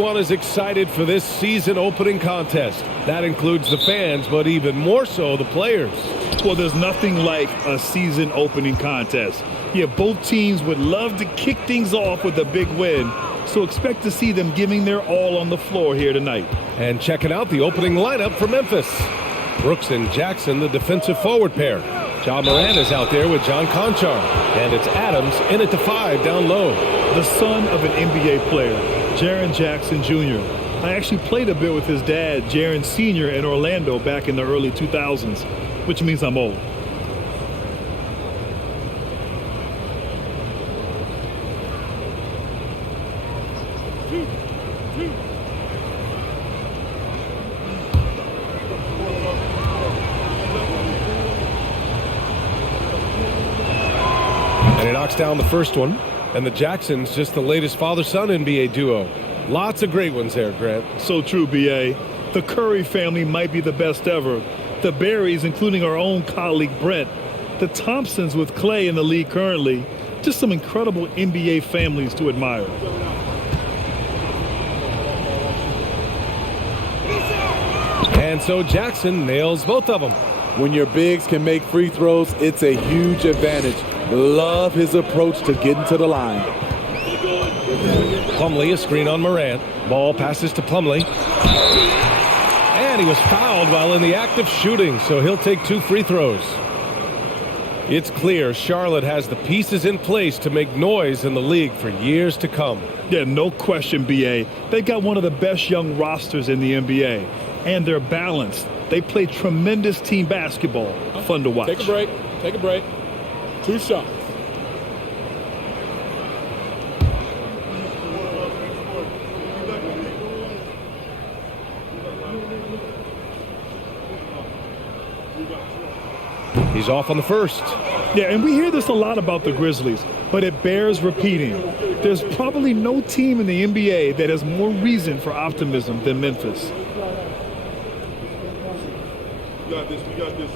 Everyone is excited for this season opening contest. That includes the fans, but even more so the players. Well, there's nothing like a season opening contest. Yeah, both teams would love to kick things off with a big win, so expect to see them giving their all on the floor here tonight. And checking out the opening lineup for Memphis. Brooks and Jackson, the defensive forward pair. Ja Morant is out there with John Conchar. And it's Adams in at the 5 down low. The son of an NBA player, Jaren Jackson Jr. I actually played a bit with his dad, Jaren Sr. in Orlando back in the early 2000s, which means I'm old. And he knocks down the first one. And the Jacksons, just the latest father-son NBA duo. Lots of great ones there, Grant. So true, B.A. The Curry family might be the best ever. The Berries, including our own colleague Brent. The Thompsons with Clay in the league currently. Just some incredible NBA families to admire. And so Jackson nails both of them. When your bigs can make free throws, it's a huge advantage. Love his approach to getting to the line. Plumlee, a screen on Morant. Ball passes to Plumlee. And he was fouled while in the act of shooting, so he'll take 2 free throws. It's clear Charlotte has the pieces in place to make noise in the league for years to come. Yeah, no question, B.A. They've got one of the best young rosters in the NBA. And they're balanced. They play tremendous team basketball. Fun to watch. Take a break. Take a break. 2 shots. He's off on the first. Yeah, and we hear this a lot about the Grizzlies, but it bears repeating. There's probably no team in the NBA that has more reason for optimism than Memphis. We got this. We got this.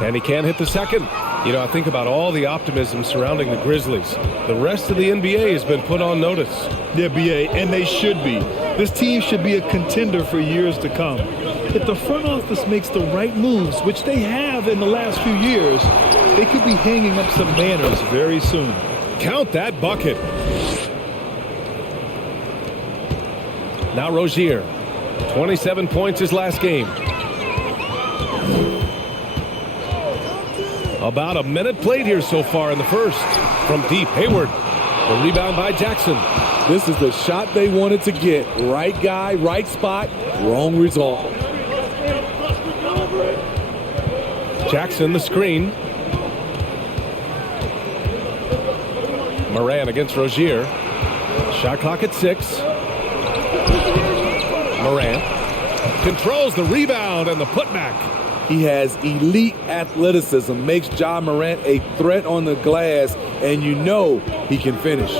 And he can't hit the second. You know, I think about all the optimism surrounding the Grizzlies. The rest of the NBA has been put on notice. Yeah, B.A., and they should be. This team should be a contender for years to come. If the front office makes the right moves, which they have in the last few years, they could be hanging up some banners very soon. Count that bucket. Now Rozier. 27 points his last game. About a minute played here so far in the first. From deep, Hayward. The rebound by Jackson. This is the shot they wanted to get. Right guy, right spot, wrong result. Jackson the screen. Morant against Rozier. Shot clock at 6. Morant controls the rebound and the putback. He has elite athleticism, makes Ja Morant a threat on the glass, and you know he can finish.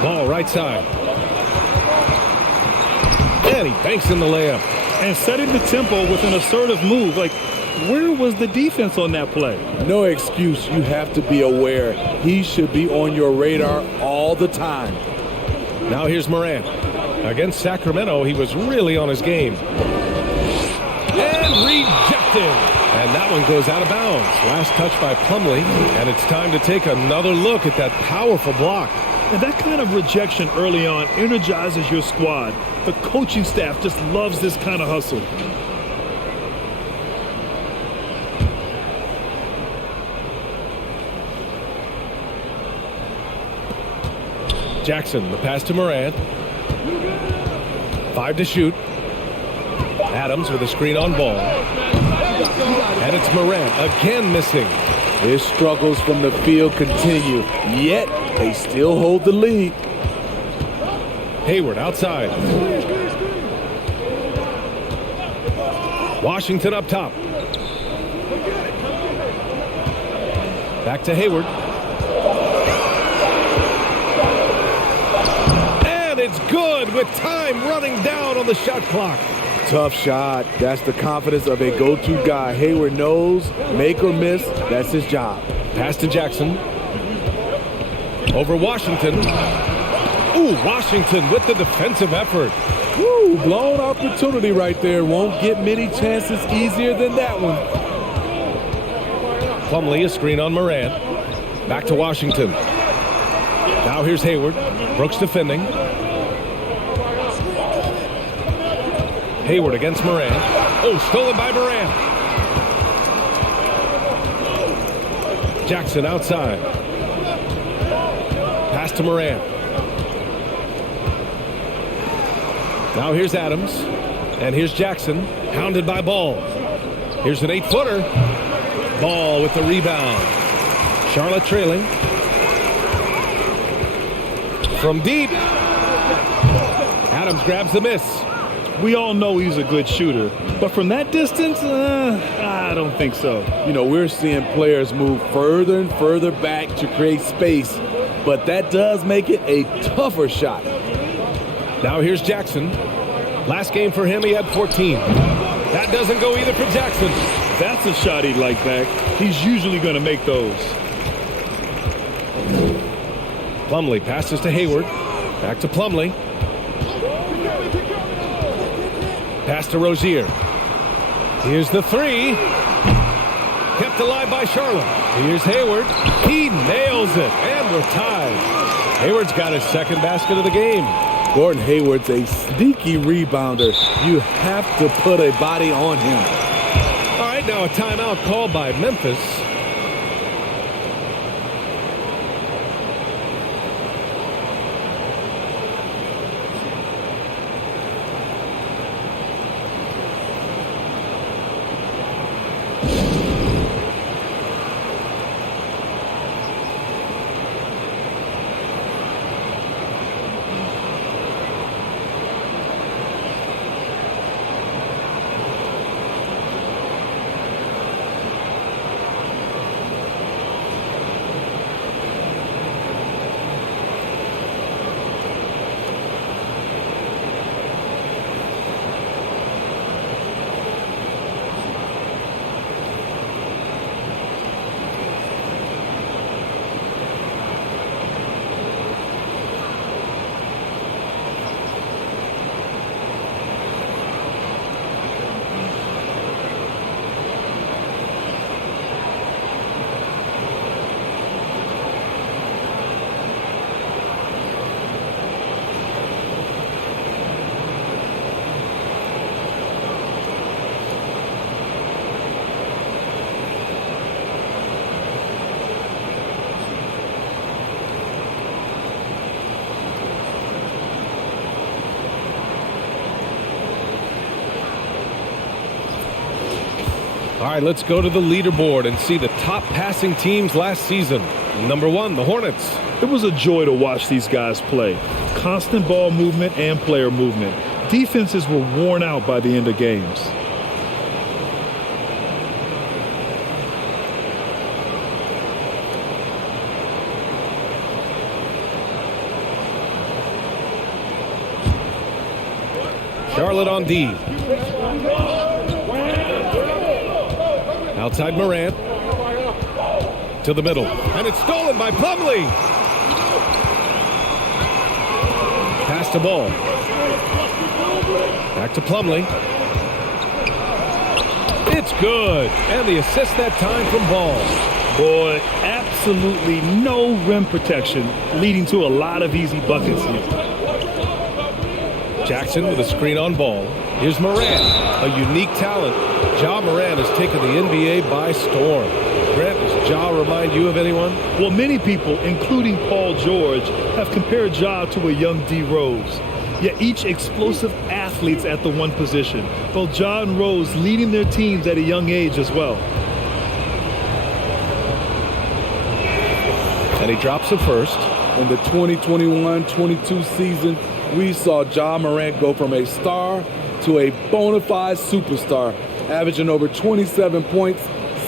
Ball right side. And he banks in the layup. And setting the tempo with an assertive move. Like, where was the defense on that play? No excuse. You have to be aware. He should be on your radar all the time. Now here's Morant. Against Sacramento, he was really on his game. And rejected. And that one goes out of bounds. Last touch by Plumlee. And it's time to take another look at that powerful block. And that kind of rejection early on energizes your squad. The coaching staff just loves this kind of hustle. Jackson, the pass to Morant. 5 to shoot. Adams with a screen on ball. And it's Morant again missing. His struggles from the field continue, yet they still hold the lead. Hayward outside. Washington up top. Back to Hayward. And it's good. with time running down on the shot clock. Tough shot. That's the confidence of a go-to guy. Hayward knows, make or miss, that's his job. Pass to Jackson. Over Washington. Ooh, Washington with the defensive effort. Woo, blown opportunity right there. Won't get many chances easier than that one. Plumlee, a screen on Morant. Back to Washington. Now here's Hayward. Brooks defending. Hayward against Morant. Oh, stolen by Morant. Jackson outside. Pass to Morant. Now here's Adams. And here's Jackson. Hounded by Ball. Here's an 8-footer. Ball with the rebound. Charlotte trailing. From deep. Adams grabs the miss. We all know he's a good shooter, but from that distance, I don't think so. You know, we're seeing players move further and further back to create space, but that does make it a tougher shot. Now here's Jackson. Last game for him, he had 14. That doesn't go either for Jackson. That's a shot he'd like back. He's usually going to make those. Plumlee passes to Hayward. Back to Plumlee. Pass to Rozier. Here's the three. Kept alive by Charlotte. Here's Hayward. He nails it, and we're tied. Hayward's got his second basket of the game. Gordon Hayward's a sneaky rebounder. You have to put a body on him. All right, now a timeout called by Memphis. All right, let's go to the leaderboard and see the top passing teams last season. Number 1, the Hornets. It was a joy to watch these guys play. Constant ball movement and player movement. Defenses were worn out by the end of games. Charlotte on D. Outside Morant. To the middle. And it's stolen by Plumlee. Pass to Ball. Back to Plumlee. It's good. And the assist that time from Ball. Boy, absolutely no rim protection, leading to a lot of easy buckets here. Jackson with a screen on Ball. Here's Morant, a unique talent. Ja Morant has taken the NBA by storm. Grant, does Ja remind you of anyone? Well, many people, including Paul George, have compared Ja to a young D. Rose. Yet each explosive athletes at the one position. Both Ja and Rose leading their teams at a young age as well. And he drops it first. In the 2021-22 season, we saw Ja Morant go from a star to a bona fide superstar, averaging over 27 points,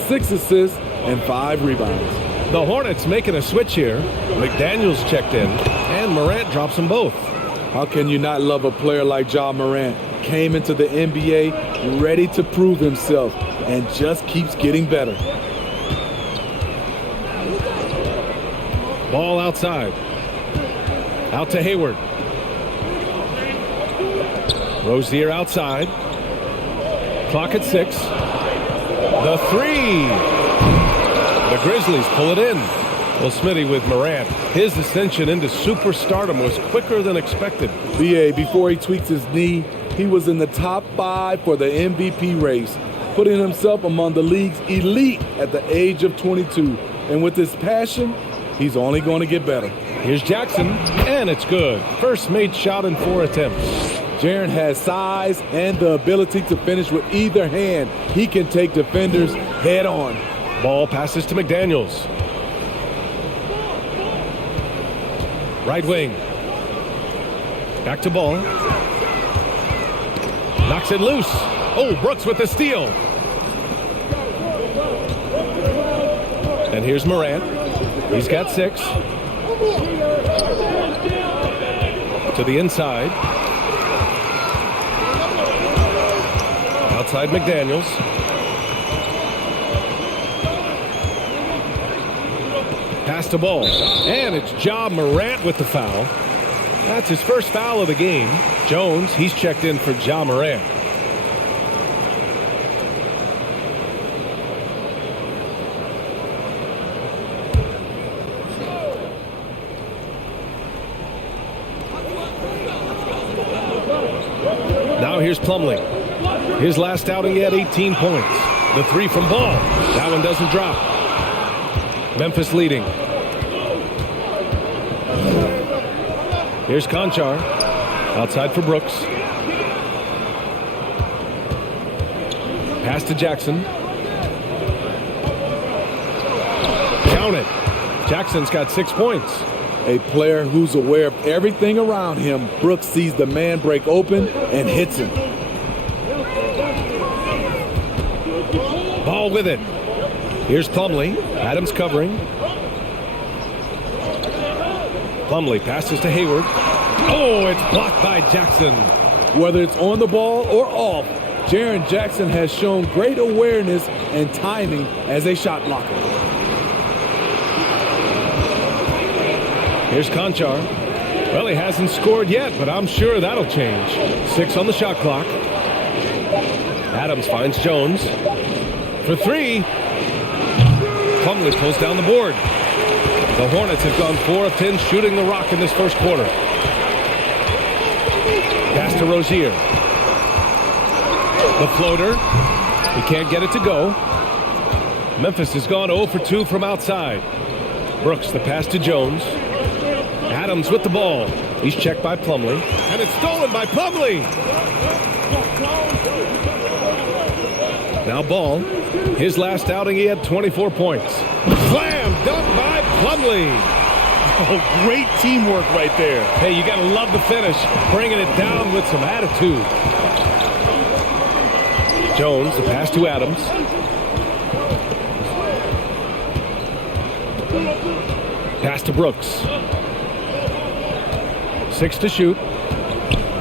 6 assists, and 5 rebounds. The Hornets making a switch here. McDaniels checked in, and Morant drops them both. How can you not love a player like Ja Morant? Came into the NBA ready to prove himself and just keeps getting better. Ball outside. Out to Hayward. Rozier outside. Clock at 6. The three. The Grizzlies pull it in. Well, Smitty, with Morant, his ascension into superstardom was quicker than expected. BA, before he tweaked his knee, he was in the top 5 for the MVP race, putting himself among the league's elite at the age of 22. And with his passion, he's only going to get better. Here's Jackson, and it's good. First made shot in 4 attempts. Jaren has size and the ability to finish with either hand. He can take defenders head on. Ball passes to McDaniels. Right wing. Back to Ball. Knocks it loose. Oh, Brooks with the steal. And here's Morant. He's got 6. To the inside. Outside McDaniels. Pass to Ball. And it's Ja Morant with the foul. That's his first foul of the game. Jones, he's checked in for Ja Morant. Now here's Plumlee. His last outing, he had 18 points. The three from Ball. That one doesn't drop. Memphis leading. Here's Conchar. Outside for Brooks. Pass to Jackson. Count it. Jackson's got 6 points. A player who's aware of everything around him. Brooks sees the man break open and hits him. Ball with it. Here's Plumlee. Adams covering. Plumlee passes to Hayward. Oh, it's blocked by Jackson. Whether it's on the ball or off, Jaren Jackson has shown great awareness and timing as a shot blocker. Here's Conchar. Well, he hasn't scored yet, but I'm sure that'll change. 6 on the shot clock. Adams finds Jones. For 3. Plumlee pulls down the board. The Hornets have gone 4 of 10 shooting the rock in this first quarter. Pass to Rozier. The floater. He can't get it to go. Memphis has gone 0 for 2 from outside. Brooks, the pass to Jones. Adams with the ball. He's checked by Plumlee. And it's stolen by Plumlee. Now Ball. His last outing, he had 24 points. Slam dunk by Plumlee. Oh, great teamwork right there. Hey, you got to love the finish. Bringing it down with some attitude. Jones, the pass to Adams. Pass to Brooks. 6 to shoot.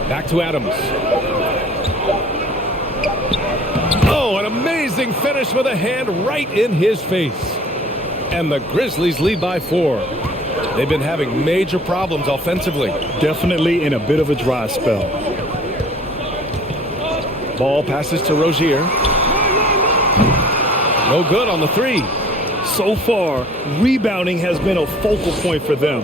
Back to Adams. Oh, an amazing finish with a hand right in his face. And the Grizzlies lead by 4. They've been having major problems offensively. Definitely in a bit of a dry spell. Ball passes to Rozier. No good on the 3. So far, rebounding has been a focal point for them.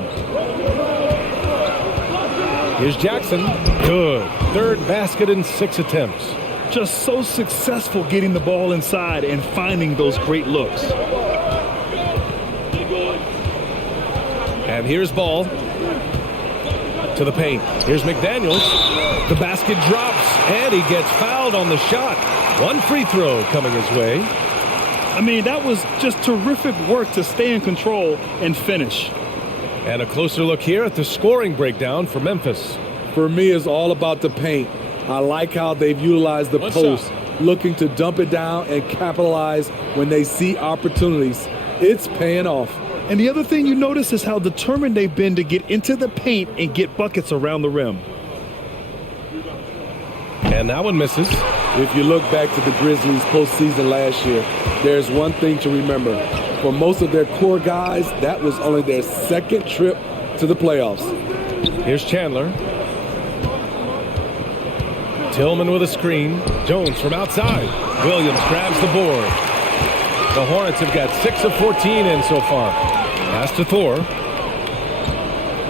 Here's Jackson. Good. 3rd basket in 6 attempts. Just so successful getting the ball inside and finding those great looks. And here's Ball. To the paint. Here's McDaniels. The basket drops, and he gets fouled on the shot. 1 free throw coming his way. I mean, that was just terrific work to stay in control and finish. And a closer look here at the scoring breakdown for Memphis. For me, it's all about the paint. I like how they've utilized the post, looking to dump it down and capitalize when they see opportunities. It's paying off. And the other thing you notice is how determined they've been to get into the paint and get buckets around the rim. And that one misses. If you look back to the Grizzlies postseason last year, there's one thing to remember. For most of their core guys, that was only their second trip to the playoffs. Here's Chandler. Tillman with a screen. Jones from outside. Williams grabs the board. The Hornets have got 6 of 14 in so far. Pass to Thor.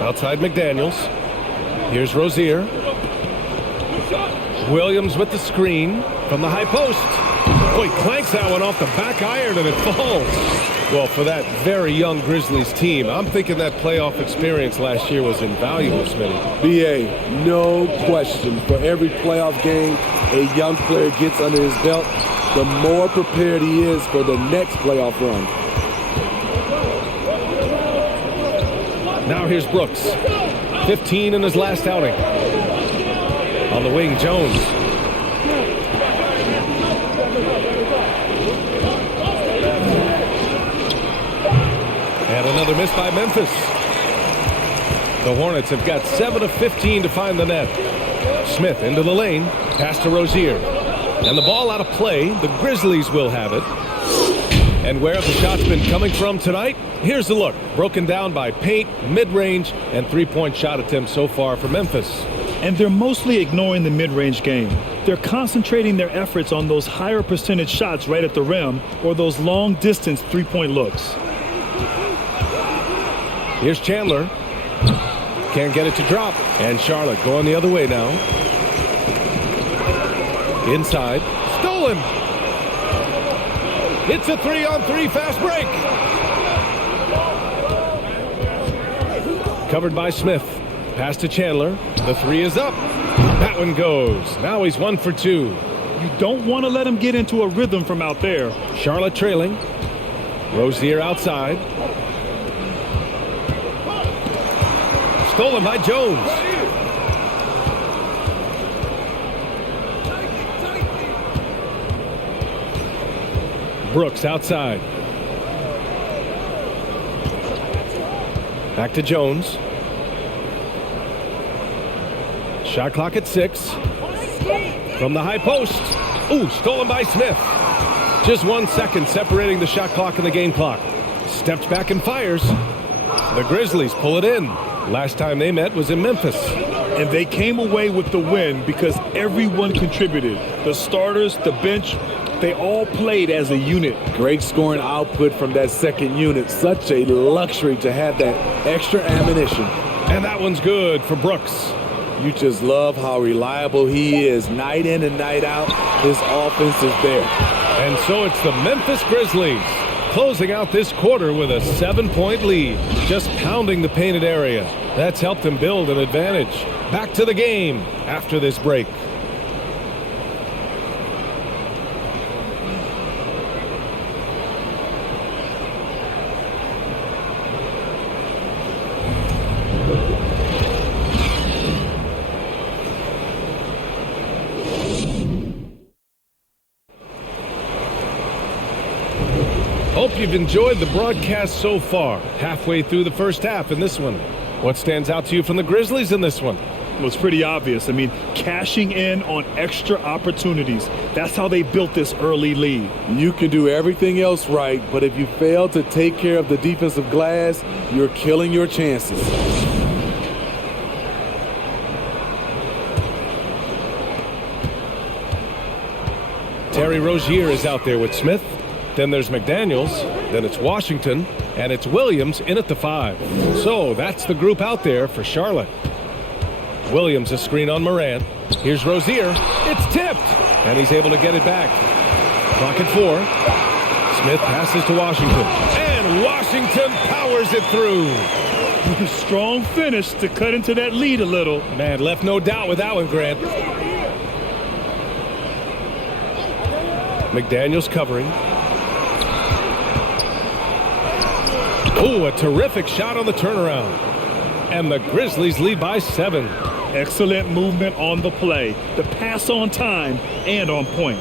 Outside McDaniels. Here's Rozier. Williams with the screen from the high post. Oh, he clanks that one off the back iron and it falls. Well, for that very young Grizzlies team, I'm thinking that playoff experience last year was invaluable, Smitty. B.A., no question. For every playoff game a young player gets under his belt, the more prepared he is for the next playoff run. Now here's Brooks. 15 in his last outing. On the wing, Jones. And another miss by Memphis. The Hornets have got 7 of 15 to find the net. Smith into the lane. Pass to Rozier. And the ball out of play. The Grizzlies will have it. And where have the shots been coming from tonight? Here's a look. Broken down by paint, mid-range, and three-point shot attempts so far for Memphis. And they're mostly ignoring the mid-range game. They're concentrating their efforts on those higher percentage shots right at the rim or those long-distance three-point looks. Here's Chandler. Can't get it to drop. And Charlotte going the other way now. Inside. Stolen. It's a 3-on-3 fast break. Covered by Smith. Pass to Chandler. The three is up. That one goes. Now he's 1 for 2. You don't want to let him get into a rhythm from out there. Charlotte trailing. Rozier outside. Stolen by Jones. Brooks outside. Back to Jones. Shot clock at 6. From the high post. Ooh, stolen by Smith. Just 1 second separating the shot clock and the game clock. Steps back and fires. The Grizzlies pull it in. Last time they met was in Memphis. And they came away with the win because everyone contributed. The starters, the bench, they all played as a unit. Great scoring output from that second unit. Such a luxury to have that extra ammunition. And that one's good for Brooks. You just love how reliable he is. Night in and night out, his offense is there. And so it's the Memphis Grizzlies closing out this quarter with a 7-point lead. Just pounding the painted area. That's helped them build an advantage. Back to the game after this break. Hope you've enjoyed the broadcast so far. Halfway through the first half in this one. What stands out to you from the Grizzlies in this one? Well, it's pretty obvious. I mean, cashing in on extra opportunities. That's how they built this early lead. You can do everything else right, but if you fail to take care of the defensive glass, you're killing your chances. Terry Rozier is out there with Smith. Then there's McDaniels, then it's Washington, and it's Williams in at the 5. So that's the group out there for Charlotte. Williams a screen on Morant. Here's Rozier. It's tipped, and he's able to get it back. Clock at 4. Smith passes to Washington, and Washington powers it through. Strong finish to cut into that lead a little. Man, left no doubt with that one, Grant. McDaniels covering. Ooh, a terrific shot on the turnaround. And the Grizzlies lead by 7. Excellent movement on the play. The pass on time and on point.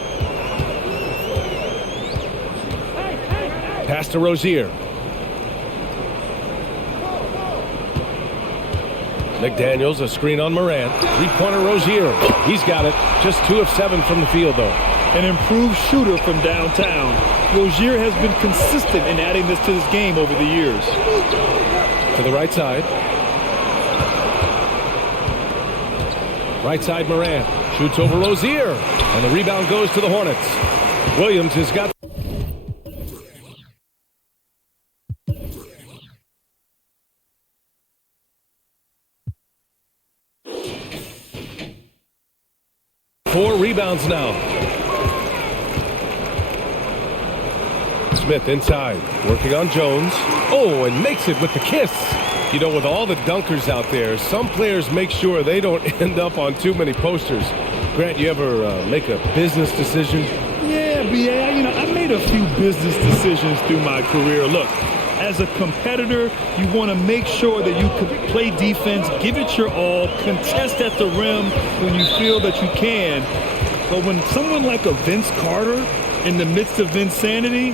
Pass to Rozier. McDaniels, a screen on Morant. Three-pointer Rozier. He's got it. Just 2 of 7 from the field, though. An improved shooter from downtown. Rozier has been consistent in adding this to his game over the years. To the right side. Right side Morant. Shoots over Rozier. And the rebound goes to the Hornets. Williams has got... Four rebounds now. Smith inside, working on Jones. Oh, and makes it with the kiss. You know, with all the dunkers out there, some players make sure they don't end up on too many posters. Grant, you ever make a business decision? Yeah, B.A., I made a few business decisions through my career. Look, as a competitor, you want to make sure that you can play defense, give it your all, contest at the rim when you feel that you can. But when someone like a Vince Carter in the midst of insanity,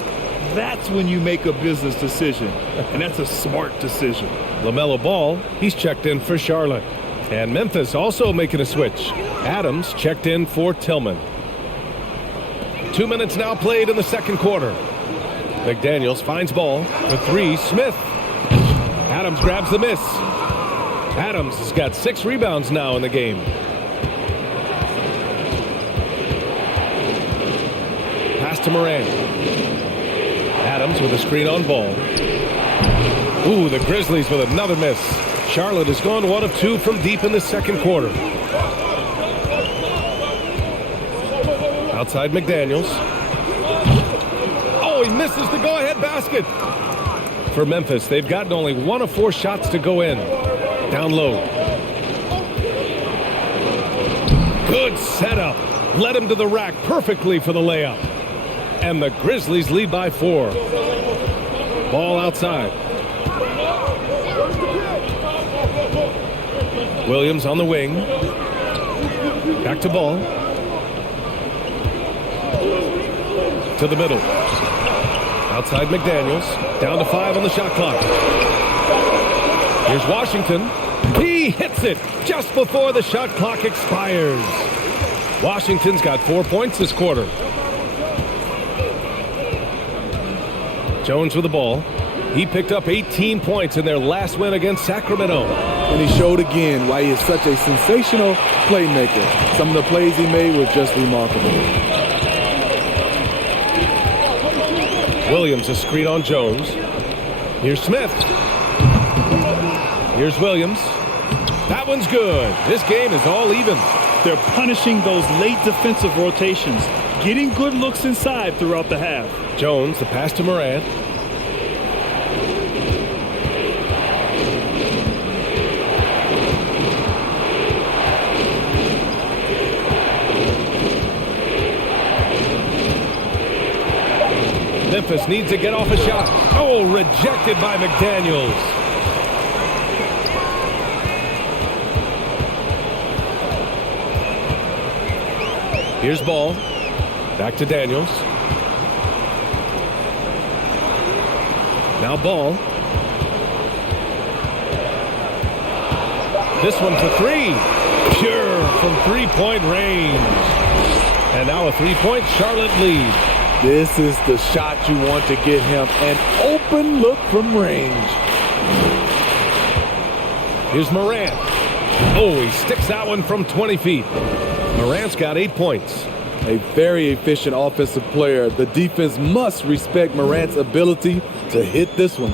that's when you make a business decision. And that's a smart decision. LaMelo Ball, he's checked in for Charlotte. And Memphis also making a switch. Adams checked in for Tillman. 2 minutes now played in the second quarter. McDaniels finds ball for three. Smith. Adams grabs the miss. Adams has got 6 rebounds now in the game. Pass to Morant. Adams with a screen on Ball. Ooh, the Grizzlies with another miss. Charlotte has gone 1 of 2 from deep in the second quarter. Outside McDaniels. Oh, he misses the go-ahead basket. For Memphis, they've gotten only 1 of 4 shots to go in. Down low. Good setup. Led him to the rack perfectly for the layup. And the Grizzlies lead by 4. Ball outside. Williams on the wing. Back to Ball. To the middle. Outside McDaniels. Down to 5 on the shot clock. Here's Washington. He hits it just before the shot clock expires. Washington's got 4 points this quarter. Jones with the ball. He picked up 18 points in their last win against Sacramento. And he showed again why he is such a sensational playmaker. Some of the plays he made were just remarkable. Williams, a screen on Jones. Here's Smith. Here's Williams. That one's good. This game is all even. They're punishing those late defensive rotations, getting good looks inside throughout the half. Jones, the pass to Morant. Memphis needs to get off a shot. Oh, rejected by McDaniels. Here's Ball. Back to Daniels. Now Ball. This one for 3. Pure from 3-point range. And now a 3-point Charlotte lead. This is the shot you want to get him. An open look from range. Here's Morant. Oh, he sticks that one from 20 feet. Morant's got 8 points. A very efficient offensive player. The defense must respect Morant's ability to hit this one.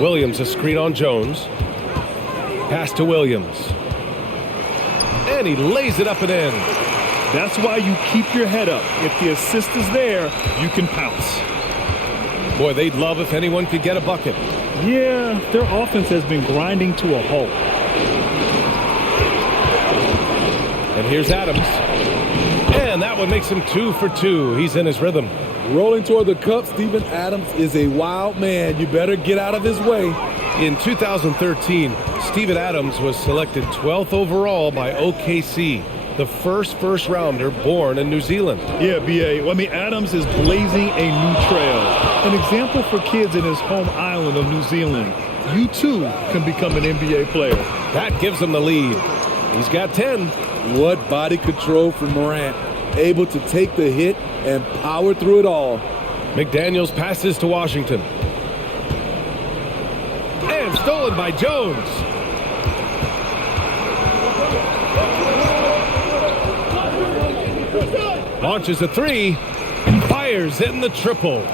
Williams, a screen on Jones. Pass to Williams. And he lays it up and in. That's why you keep your head up. If the assist is there, you can pounce. Boy, they'd love if anyone could get a bucket. Yeah, their offense has been grinding to a halt. And here's Adams. And that one makes him 2 for 2. He's in his rhythm. Rolling toward the cup, Steven Adams is a wild man. You better get out of his way. In 2013, Steven Adams was selected 12th overall by OKC, the first rounder born in New Zealand. Yeah, B.A. Adams is blazing a new trail. An example for kids in his home island of New Zealand. You, too, can become an NBA player. That gives him the lead. He's got 10. What body control from Morant. Able to take the hit and power through it all. McDaniels passes to Washington. And stolen by Jones. Launches a three. Fires in the triple.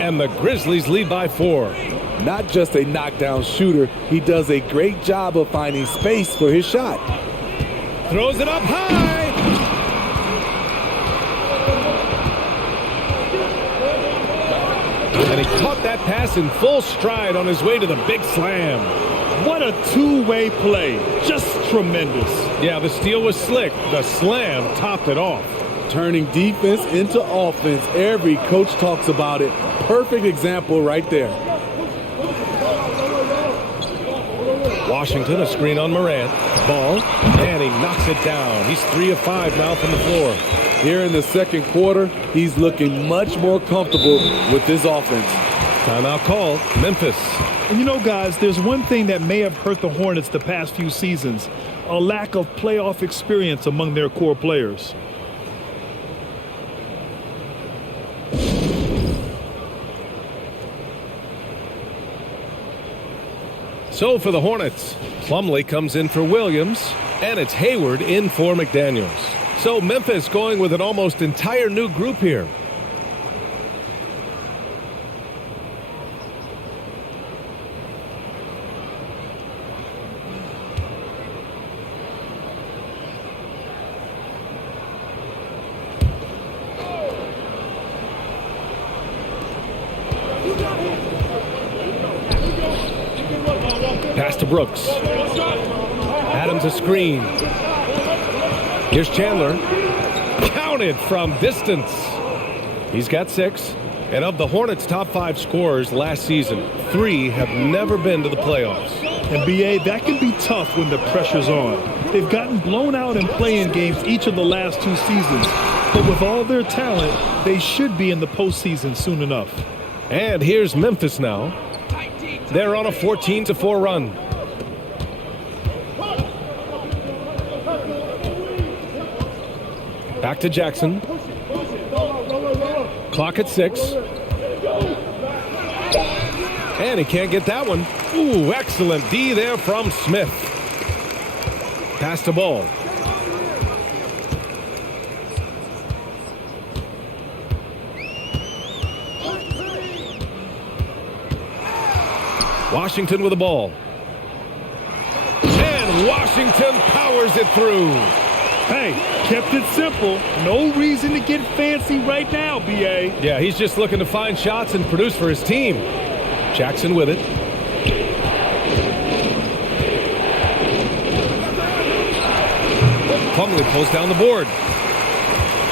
And the Grizzlies lead by 4. Not just a knockdown shooter, he does a great job of finding space for his shot. Throws it up high. And he caught that pass in full stride on his way to the big slam. What a two-way play. Just tremendous. Yeah, the steal was slick. The slam topped it off. Turning defense into offense. Every coach talks about it. Perfect example right there. Washington, a screen on Morant. Ball, and he knocks it down. He's 3 of 5 now from the floor. Here in the second quarter, he's looking much more comfortable with this offense. Timeout called. Memphis. And you know, guys, there's one thing that may have hurt the Hornets the past few seasons. A lack of playoff experience among their core players. So for the Hornets, Plumlee comes in for Williams, and it's Hayward in for McDaniels. So Memphis going with an almost entire new group here. Pass to Brooks. Adams a screen. Here's Chandler. Counted from distance. He's got 6. And of the Hornets' top 5 scorers last season, 3 have never been to the playoffs. And B.A., that can be tough when the pressure's on. They've gotten blown out in play-in games each of the last 2 seasons. But with all their talent, they should be in the postseason soon enough. And here's Memphis now. They're on a 14-4 run. Back to Jackson. Clock at 6. And he can't get that one. Ooh, excellent D there from Smith. Pass the ball. Washington with the ball. And Washington powers it through. Hey, kept it simple. No reason to get fancy right now, B.A. Yeah, he's just looking to find shots and produce for his team. Jackson with it. Plumlee pulls down the board.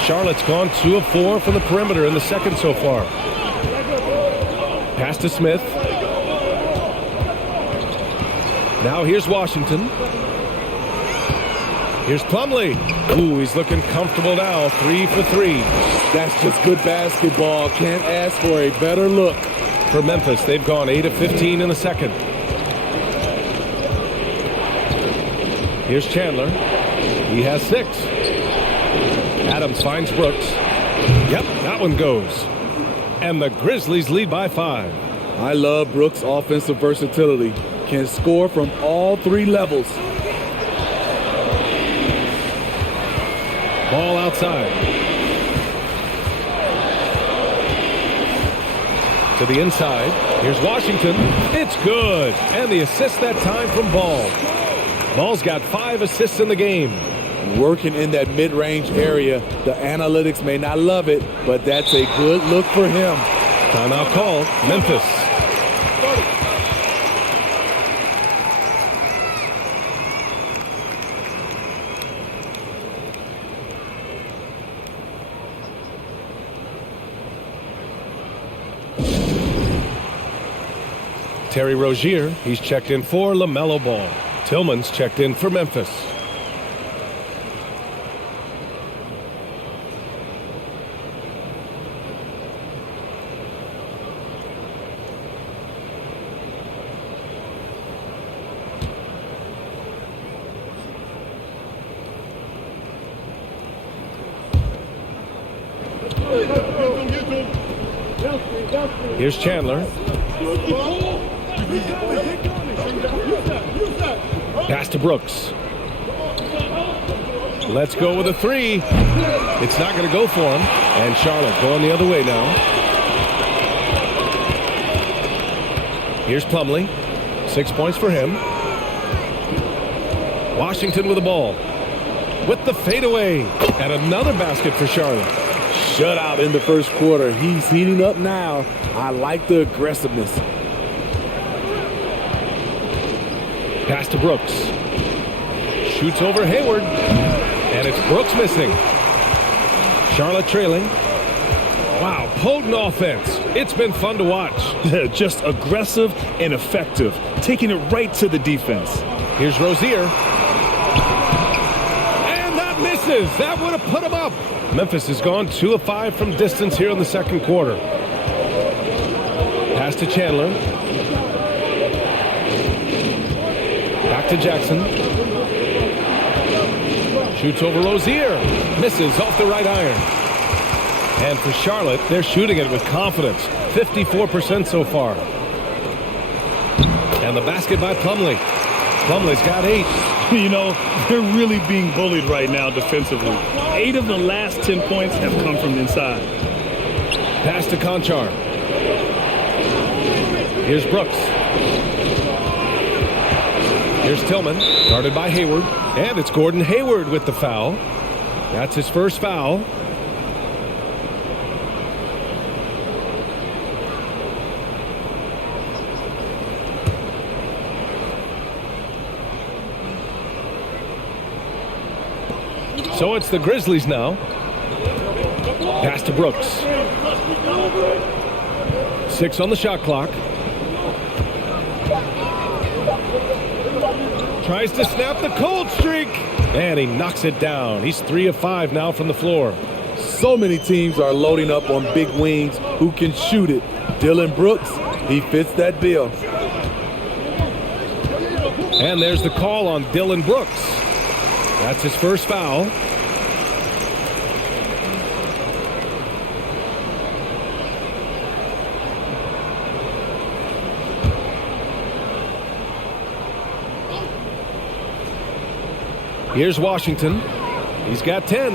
Charlotte's gone 2 of 4 from the perimeter in the second so far. Pass to Smith. Now here's Washington. Here's Plumlee. Ooh, he's looking comfortable now. 3 for 3. That's just good basketball. Can't ask for a better look. For Memphis, they've gone 8 of 15 in the second. Here's Chandler. He has 6. Adams finds Brooks. Yep, that one goes. And the Grizzlies lead by 5. I love Brooks' offensive versatility. Can score from all 3 levels. Ball outside. To the inside. Here's Washington. It's good. And the assist that time from Ball. Ball's got 5 assists in the game. Working in that mid-range area. The analytics may not love it, but that's a good look for him. Timeout called. Memphis. Terry Rozier, he's checked in for LaMelo Ball. Tillman's checked in for Memphis. Here's Chandler. Pass to Brooks. Let's go with a three. It's not going to go for him. And Charlotte going the other way now. Here's Plumlee. 6 points for him. Washington with the ball. With the fadeaway. And another basket for Charlotte. Shutout in the first quarter. He's heating up now. I like the aggressiveness. Pass to Brooks. Shoots over Hayward. And it's Brooks missing. Charlotte trailing. Wow, potent offense. It's been fun to watch. Just aggressive and effective. Taking it right to the defense. Here's Rozier. And that misses. That would have put him up. Memphis has gone 2 of 5 from distance here in the second quarter. Pass to Chandler. Back to Jackson. Shoots over Rozier. Misses off the right iron. And for Charlotte, they're shooting it with confidence. 54% so far. And the basket by Plumlee. Plumlee's got 8. You know, they're really being bullied right now defensively. 8 of the last 10 points have come from inside. Pass to Conchar. Here's Brooks. Here's Tillman, guarded by Hayward. And it's Gordon Hayward with the foul. That's his first foul. So it's the Grizzlies now. Pass to Brooks. 6 on the shot clock. Tries to snap the cold streak. And he knocks it down. He's 3 of 5 now from the floor. So many teams are loading up on big wings who can shoot it. Dylan Brooks, he fits that bill. And there's the call on Dylan Brooks. That's his first foul. Here's Washington. He's got 10.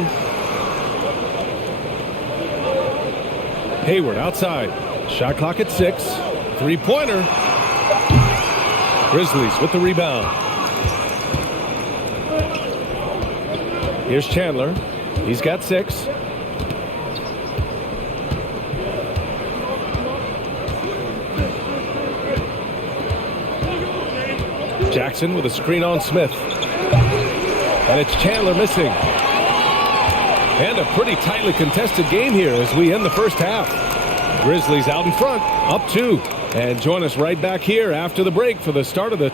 Hayward outside. Shot clock at 6. Three-pointer. Grizzlies with the rebound. Here's Chandler. He's got 6. Jackson with a screen on Smith. And it's Chandler missing. And a pretty tightly contested game here as we end the first half. Grizzlies out in front, up 2. And join us right back here after the break for the start of the...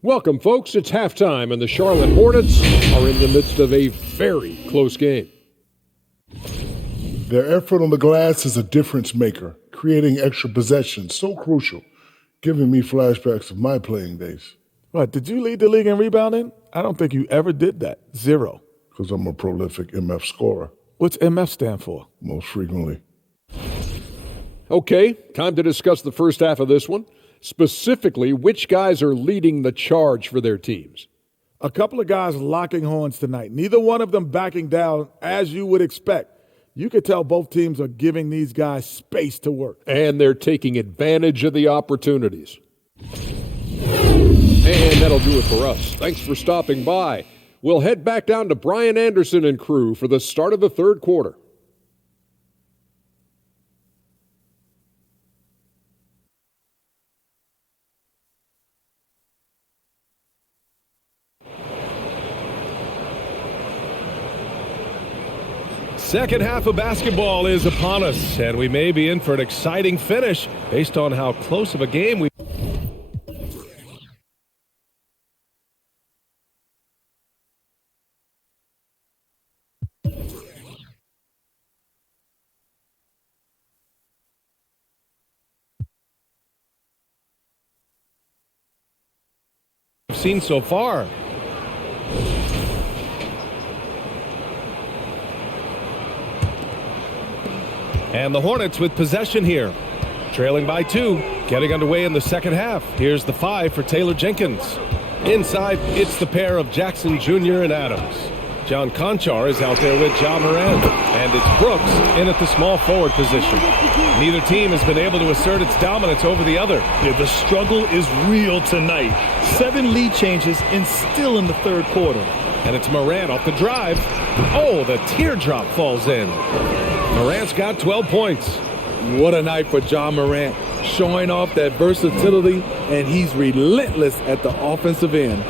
Welcome, folks. It's halftime, and the Charlotte Hornets are in the midst of a very close game. Their effort on the glass is a difference maker, creating extra possessions, so crucial, giving me flashbacks of my playing days. What, did you lead the league in rebounding? I don't think you ever did that. 0. Because I'm a prolific MF scorer. What's MF stand for? Most frequently. Okay, time to discuss the first half of this one. Specifically, which guys are leading the charge for their teams? A couple of guys locking horns tonight. Neither one of them backing down, as you would expect. You could tell both teams are giving these guys space to work. And they're taking advantage of the opportunities. And that'll do it for us. Thanks for stopping by. We'll head back down to Brian Anderson and crew for the start of the third quarter. Second half of basketball is upon us, and we may be in for an exciting finish based on how close of a game we've seen so far. And the Hornets with possession here. Trailing by 2, getting underway in the second half. Here's the 5 for Taylor Jenkins. Inside, it's the pair of Jackson Jr. and Adams. John Conchar is out there with Ja Morant. And it's Brooks in at the small forward position. Neither team has been able to assert its dominance over the other. Yeah, the struggle is real tonight. 7 lead changes and still in the third quarter. And it's Morant off the drive. Oh, the teardrop falls in. Morant's got 12 points. What a night for Ja Morant, showing off that versatility, and he's relentless at the offensive end.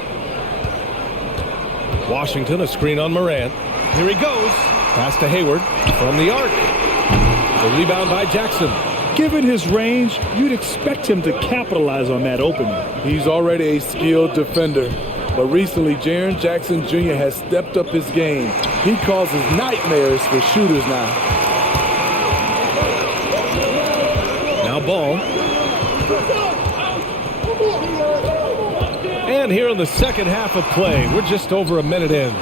Washington, a screen on Morant. Here he goes. Pass to Hayward from the arc. The rebound by Jackson. Given his range, you'd expect him to capitalize on that opening. He's already a skilled defender, but recently Jaren Jackson Jr. has stepped up his game. He causes nightmares for shooters now. Now Ball. And here in the second half of play, we're just over a minute in.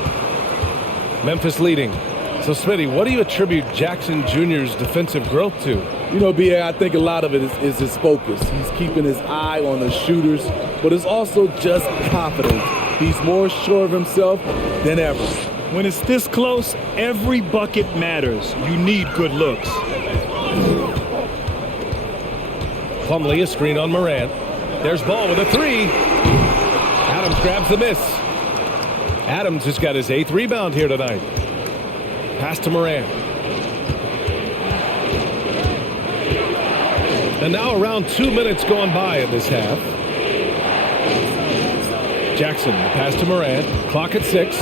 Memphis leading. So, Smitty, what do you attribute Jackson Jr.'s defensive growth to? You know, B.A., I think a lot of it is his focus. He's keeping his eye on the shooters, but it's also just confidence. He's more sure of himself than ever. When it's this close, every bucket matters. You need good looks. Plumlee, a screen on Morant. There's Ball with a 3. Adams grabs the miss. Adams has got his 8th rebound here tonight. Pass to Morant. And now around 2 minutes going by in this half. Jackson, pass to Morant. Clock at 6.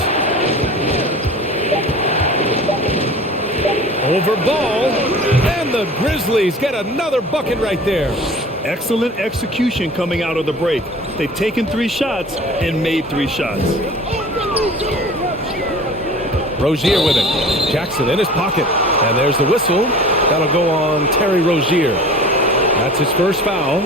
Over Ball. And the Grizzlies get another bucket right there. Excellent execution coming out of the break. They've taken 3 shots and made 3 shots. Rozier with it. Jackson in his pocket. And there's the whistle. That'll go on Terry Rozier. That's his first foul.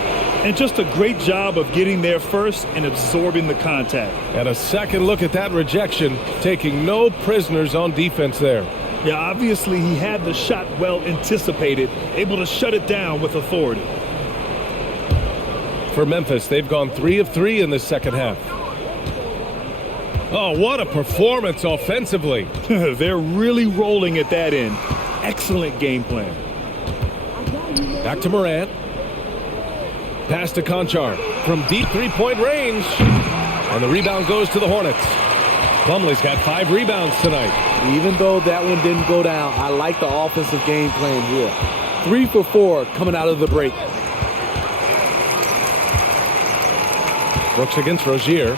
And just a great job of getting there first and absorbing the contact. And a second look at that rejection, taking no prisoners on defense there. Yeah, obviously he had the shot well anticipated, able to shut it down with authority. For Memphis, they've gone 3 of 3 in the second half. Oh, what a performance offensively. They're really rolling at that end. Excellent game plan. Back to Morant. Pass to Conchar from deep 3-point range. And the rebound goes to the Hornets. Plumlee's got 5 rebounds tonight. Even though that one didn't go down, I like the offensive game plan here. 3 for 4 coming out of the break. Brooks against Rozier.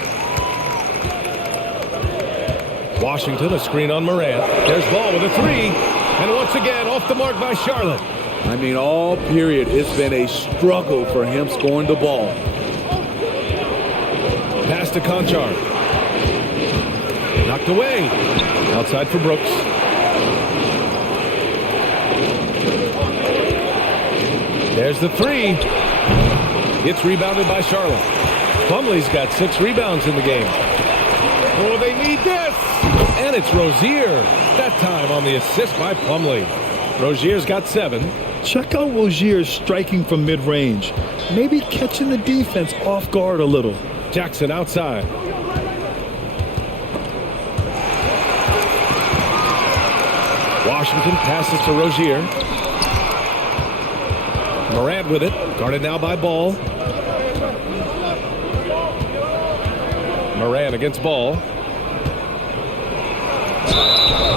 Washington, a screen on Morant. There's Ball with a 3. And once again, off the mark by Charlotte. I mean, all period, it's been a struggle for him scoring the ball. Pass to Conchar. Knocked away. Outside for Brooks. There's the 3. It's rebounded by Charlotte. Plumlee's got 6 rebounds in the game. Oh, they need this! And it's Rozier. That time on the assist by Plumlee. Rozier's got 7. Check out Rozier's striking from mid-range. Maybe catching the defense off guard a little. Jackson outside. Washington passes to Rozier. Morant with it. Guarded now by Ball. Morant against Ball.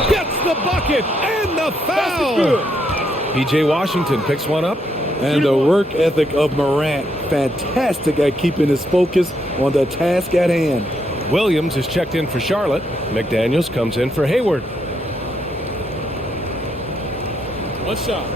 Gets the bucket and the foul. P.J. Washington picks one up. And the work ethic of Morant, fantastic at keeping his focus on the task at hand. Williams is checked in for Charlotte. McDaniels comes in for Hayward. One shot.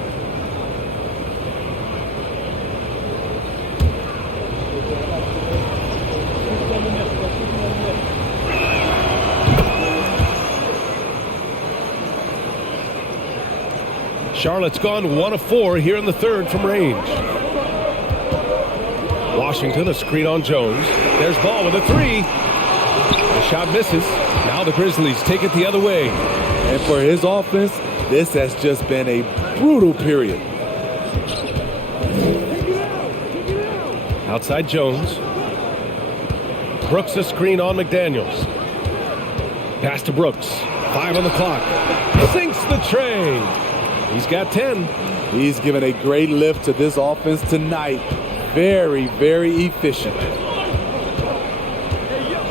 Charlotte's gone 1 of 4 here in the third from range. Washington, a screen on Jones. There's Ball with a 3. The shot misses. Now the Grizzlies take it the other way. And for his offense, this has just been a brutal period. Outside Jones. Brooks a screen on McDaniels. Pass to Brooks. 5 on the clock. Sinks the train. He's got 10. He's given a great lift to this offense tonight. Very, very efficient.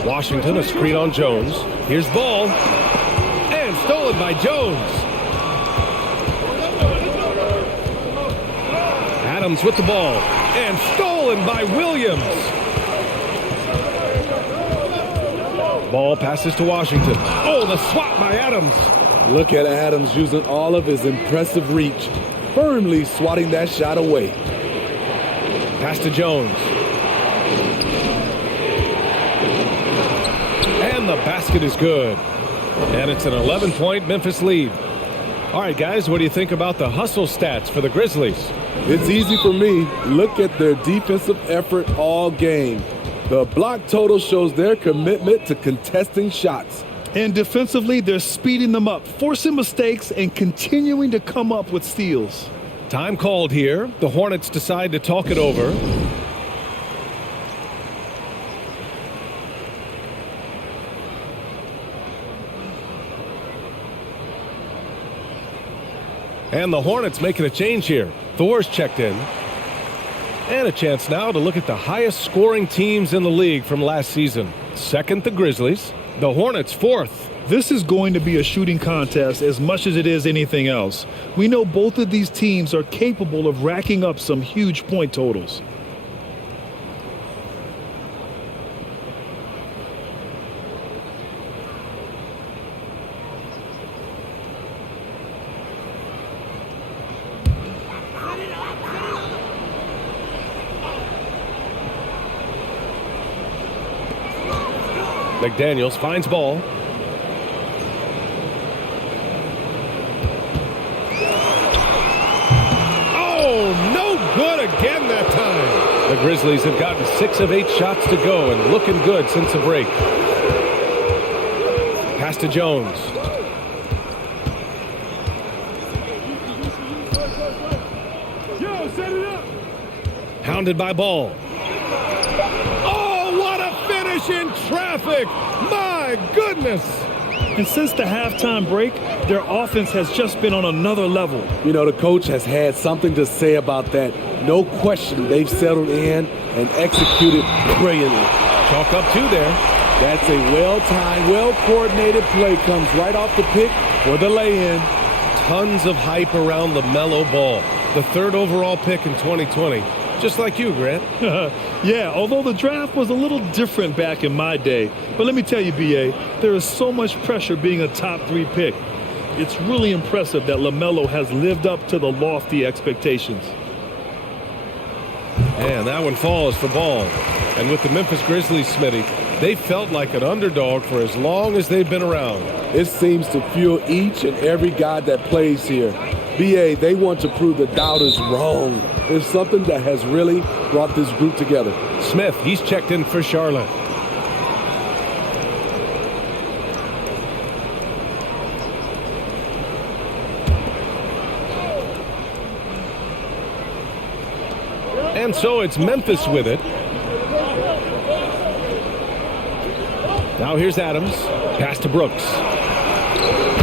Washington a screen on Jones. Here's ball. And stolen by Jones. Adams with the ball. And stolen by Williams. Ball passes to Washington. Oh, the swat by Adams. Look at Adams using all of his impressive reach, firmly swatting that shot away. Pass to Jones. And the basket is good. And it's an 11-point Memphis lead. All right, guys, what do you think about the hustle stats for the Grizzlies? It's easy for me. Look at their defensive effort all game. The block total shows their commitment to contesting shots. And defensively, they're speeding them up, forcing mistakes, and continuing to come up with steals. Time called here. The Hornets decide to talk it over. And the Hornets making a change here. Thor's checked in. And a chance now to look at the highest scoring teams in the league from last season. Second, the Grizzlies. The Hornets, fourth. This is going to be a shooting contest as much as it is anything else. We know both of these teams are capable of racking up some huge point totals. McDaniels finds ball. Oh, no good again that time. The Grizzlies have gotten 6 of 8 shots to go and looking good since the break. Pass to Jones. Hounded by Ball. In traffic. My goodness. And since the halftime break, their offense has just been on another level. You know, the coach has had something to say about that. No question, they've settled in and executed brilliantly. Chalk up 2 there. That's a well-timed, well-coordinated play. Comes right off the pick for the lay-in. Tons of hype around LaMelo Ball, the 3rd overall pick in 2020. Just like you, Grant. Yeah, although the draft was a little different back in my day. But let me tell you, B.A., there is so much pressure being a top 3 pick. It's really impressive that LaMelo has lived up to the lofty expectations. And that one falls for Ball. And with the Memphis Grizzlies, Smitty, they felt like an underdog for as long as they've been around. It seems to fuel each and every guy that plays here. B.A., they want to prove the doubters wrong. It's something that has really brought this group together. Smith, he's checked in for Charlotte. And so it's Memphis with it. Now here's Adams. Pass to Brooks.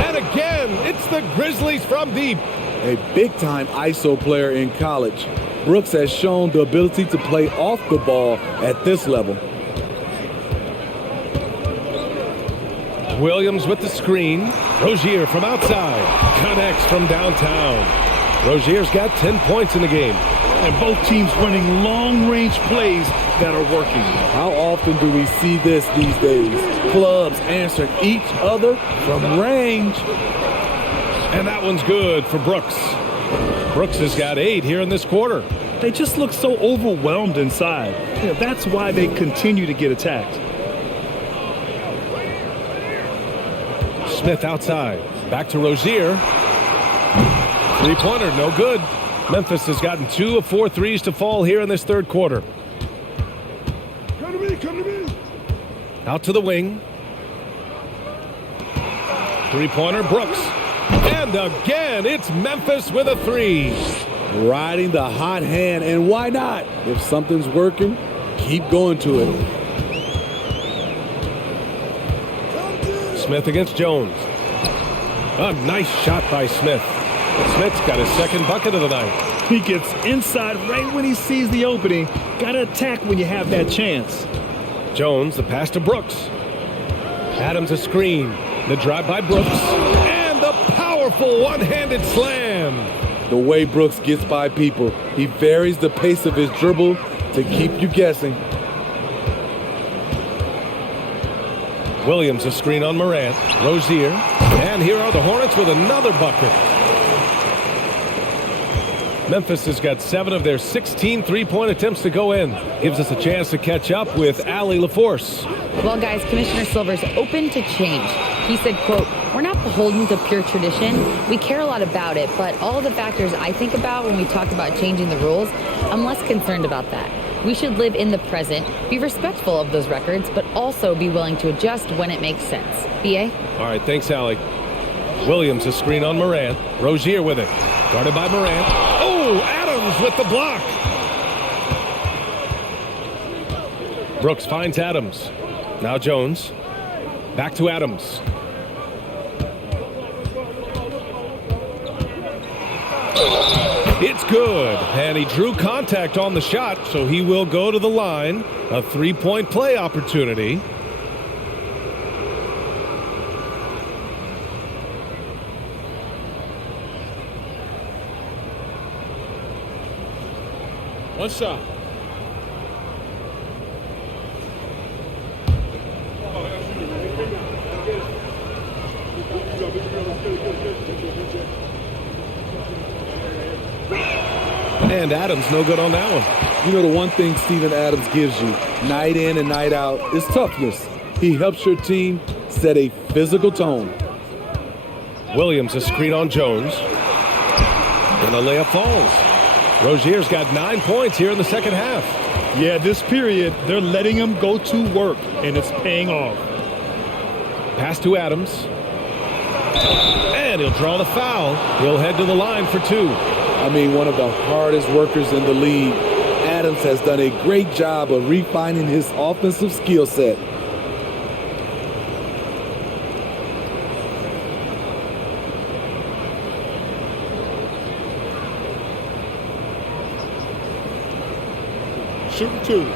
And again, it's the Grizzlies from deep. A big-time ISO player in college. Brooks has shown the ability to play off the ball at this level. Williams with the screen. Rozier from outside. Connects from downtown. Rozier's got 10 points in the game. And both teams running long-range plays that are working. How often do we see this these days? Clubs answering each other from range. And that one's good for Brooks. Brooks has got 8 here in this quarter. They just look so overwhelmed inside. Yeah, that's why they continue to get attacked. Smith outside. Back to Rozier. 3-pointer, no good. Memphis has gotten 2 of 4 threes to fall here in this 3rd quarter. Come to me. Out to the wing. 3-pointer, Brooks. And again, it's Memphis with a three. Riding the hot hand, and why not? If something's working, keep going to it. Smith against Jones. A nice shot by Smith. Smith's got his second bucket of the night. He gets inside right when he sees the opening. Gotta attack when you have that chance. Jones, the pass to Brooks. Adams a screen. The drive by Brooks. And the powerful one-handed slam. The way Brooks gets by people, he varies the pace of his dribble to keep you guessing. Williams a screen on Morant. Rozier. And here are the Hornets with another bucket. Memphis has got 7 of their 16 three-point attempts to go in. Gives us a chance to catch up with Allie LaForce. Well, guys, Commissioner Silver's open to change. He said, quote, "We're not beholden to pure tradition. We care a lot about it, but all the factors I think about when we talk about changing the rules, I'm less concerned about that. We should live in the present, be respectful of those records, but also be willing to adjust when it makes sense." B.A.? All right, thanks, Allie. Williams a screen on Morant. Rozier with it. Guarded by Morant. Oh, Adams with the block. Brooks finds Adams. Now Jones. Back to Adams. It's good. And he drew contact on the shot, so he will go to the line. A three-point play opportunity. One shot. And Adams no good on that one. You know, the one thing Steven Adams gives you, night in and night out, is toughness. He helps your team set a physical tone. Williams a screen on Jones. And the layup falls. Rozier's got 9 points here in the second half. Yeah, this period, they're letting him go to work, and it's paying off. Pass to Adams. And he'll draw the foul. He'll head to the line for 2. I mean, one of the hardest workers in the league. Adams has done a great job of refining his offensive skill set. Shooting 2.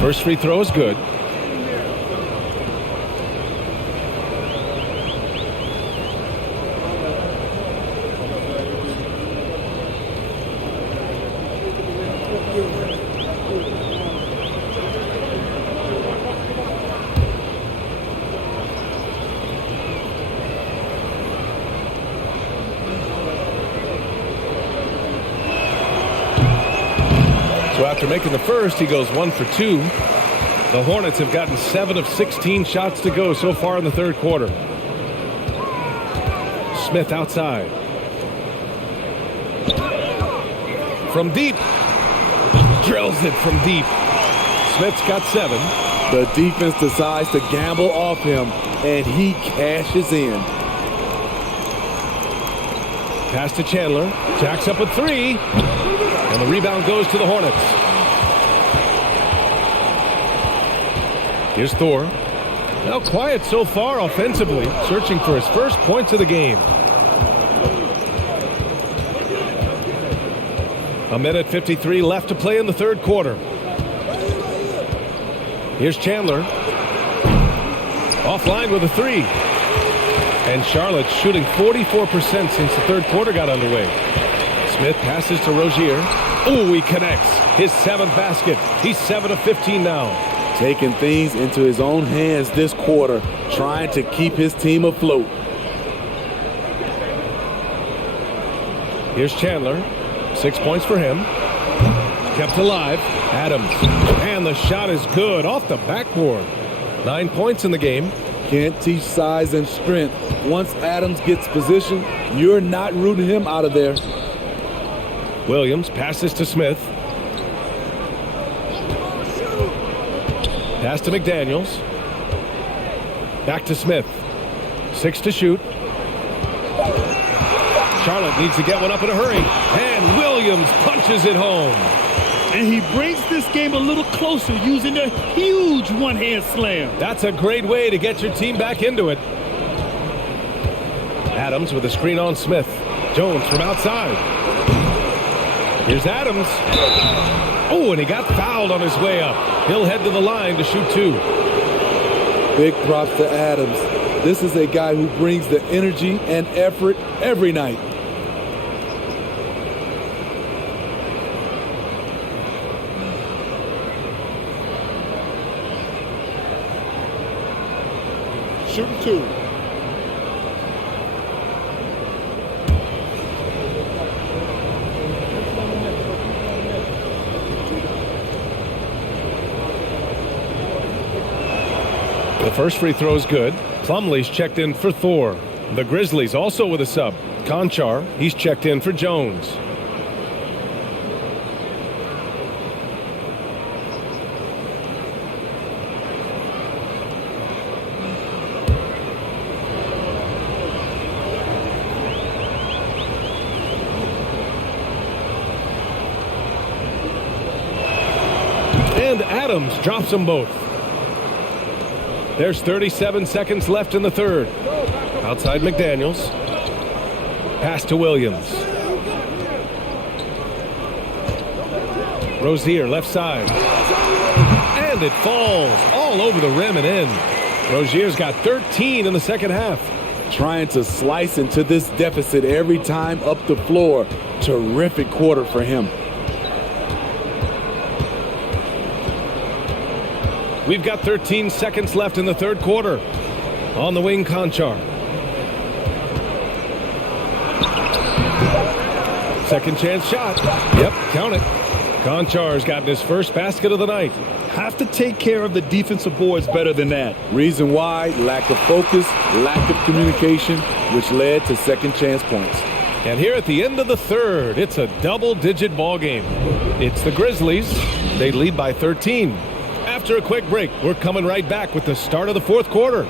First free throw is good. So after making the first, he goes 1 for 2. The Hornets have gotten 7 of 16 shots to go so far in the third quarter. Smith outside. From deep. Drills it from deep. Smith's got 7. The defense decides to gamble off him, and he cashes in. Pass to Chandler. Jacks up a 3. And the rebound goes to the Hornets. Here's Thor. Now quiet so far offensively, searching for his first points of the game. 1:53 left to play in the third quarter. Here's Chandler. Offline with a 3. And Charlotte's shooting 44% since the third quarter got underway. Smith passes to Rozier. Oh, he connects. His 7th basket. He's 7 of 15 now. Taking things into his own hands this quarter, trying to keep his team afloat. Here's Chandler. 6 points for him. Kept alive. Adams. And the shot is good off the backboard. 9 points in the game. Can't teach size and strength. Once Adams gets position, you're not rooting him out of there. Williams passes to Smith. Pass to McDaniels. Back to Smith. 6 to shoot. Charlotte needs to get one up in a hurry. And Williams punches it home. And he brings this game a little closer using a huge one-hand slam. That's a great way to get your team back into it. Adams with a screen on Smith. Jones from outside. Here's Adams. Oh, and he got fouled on his way up. He'll head to the line to shoot 2. Big props to Adams. This is a guy who brings the energy and effort every night. Shooting 2. The first free throw is good. Plumlee's checked in for Thor. The Grizzlies also with a sub. Conchar, he's checked in for Jones. And Adams drops them both. There's 37 seconds left in the third. Outside McDaniels. Pass to Williams. Rozier left side. And it falls all over the rim and in. Rozier's got 13 in the second half. Trying to slice into this deficit every time up the floor. Terrific quarter for him. We've got 13 seconds left in the third quarter. On the wing, Conchar. Second chance shot. Yep, count it. Conchar's gotten his first basket of the night. Have to take care of the defensive boards better than that. Reason why? Lack of focus, lack of communication, which led to second chance points. And here at the end of the third, it's a double-digit ball game. It's the Grizzlies. They lead by 13. After a quick break, we're coming right back with the start of the fourth quarter.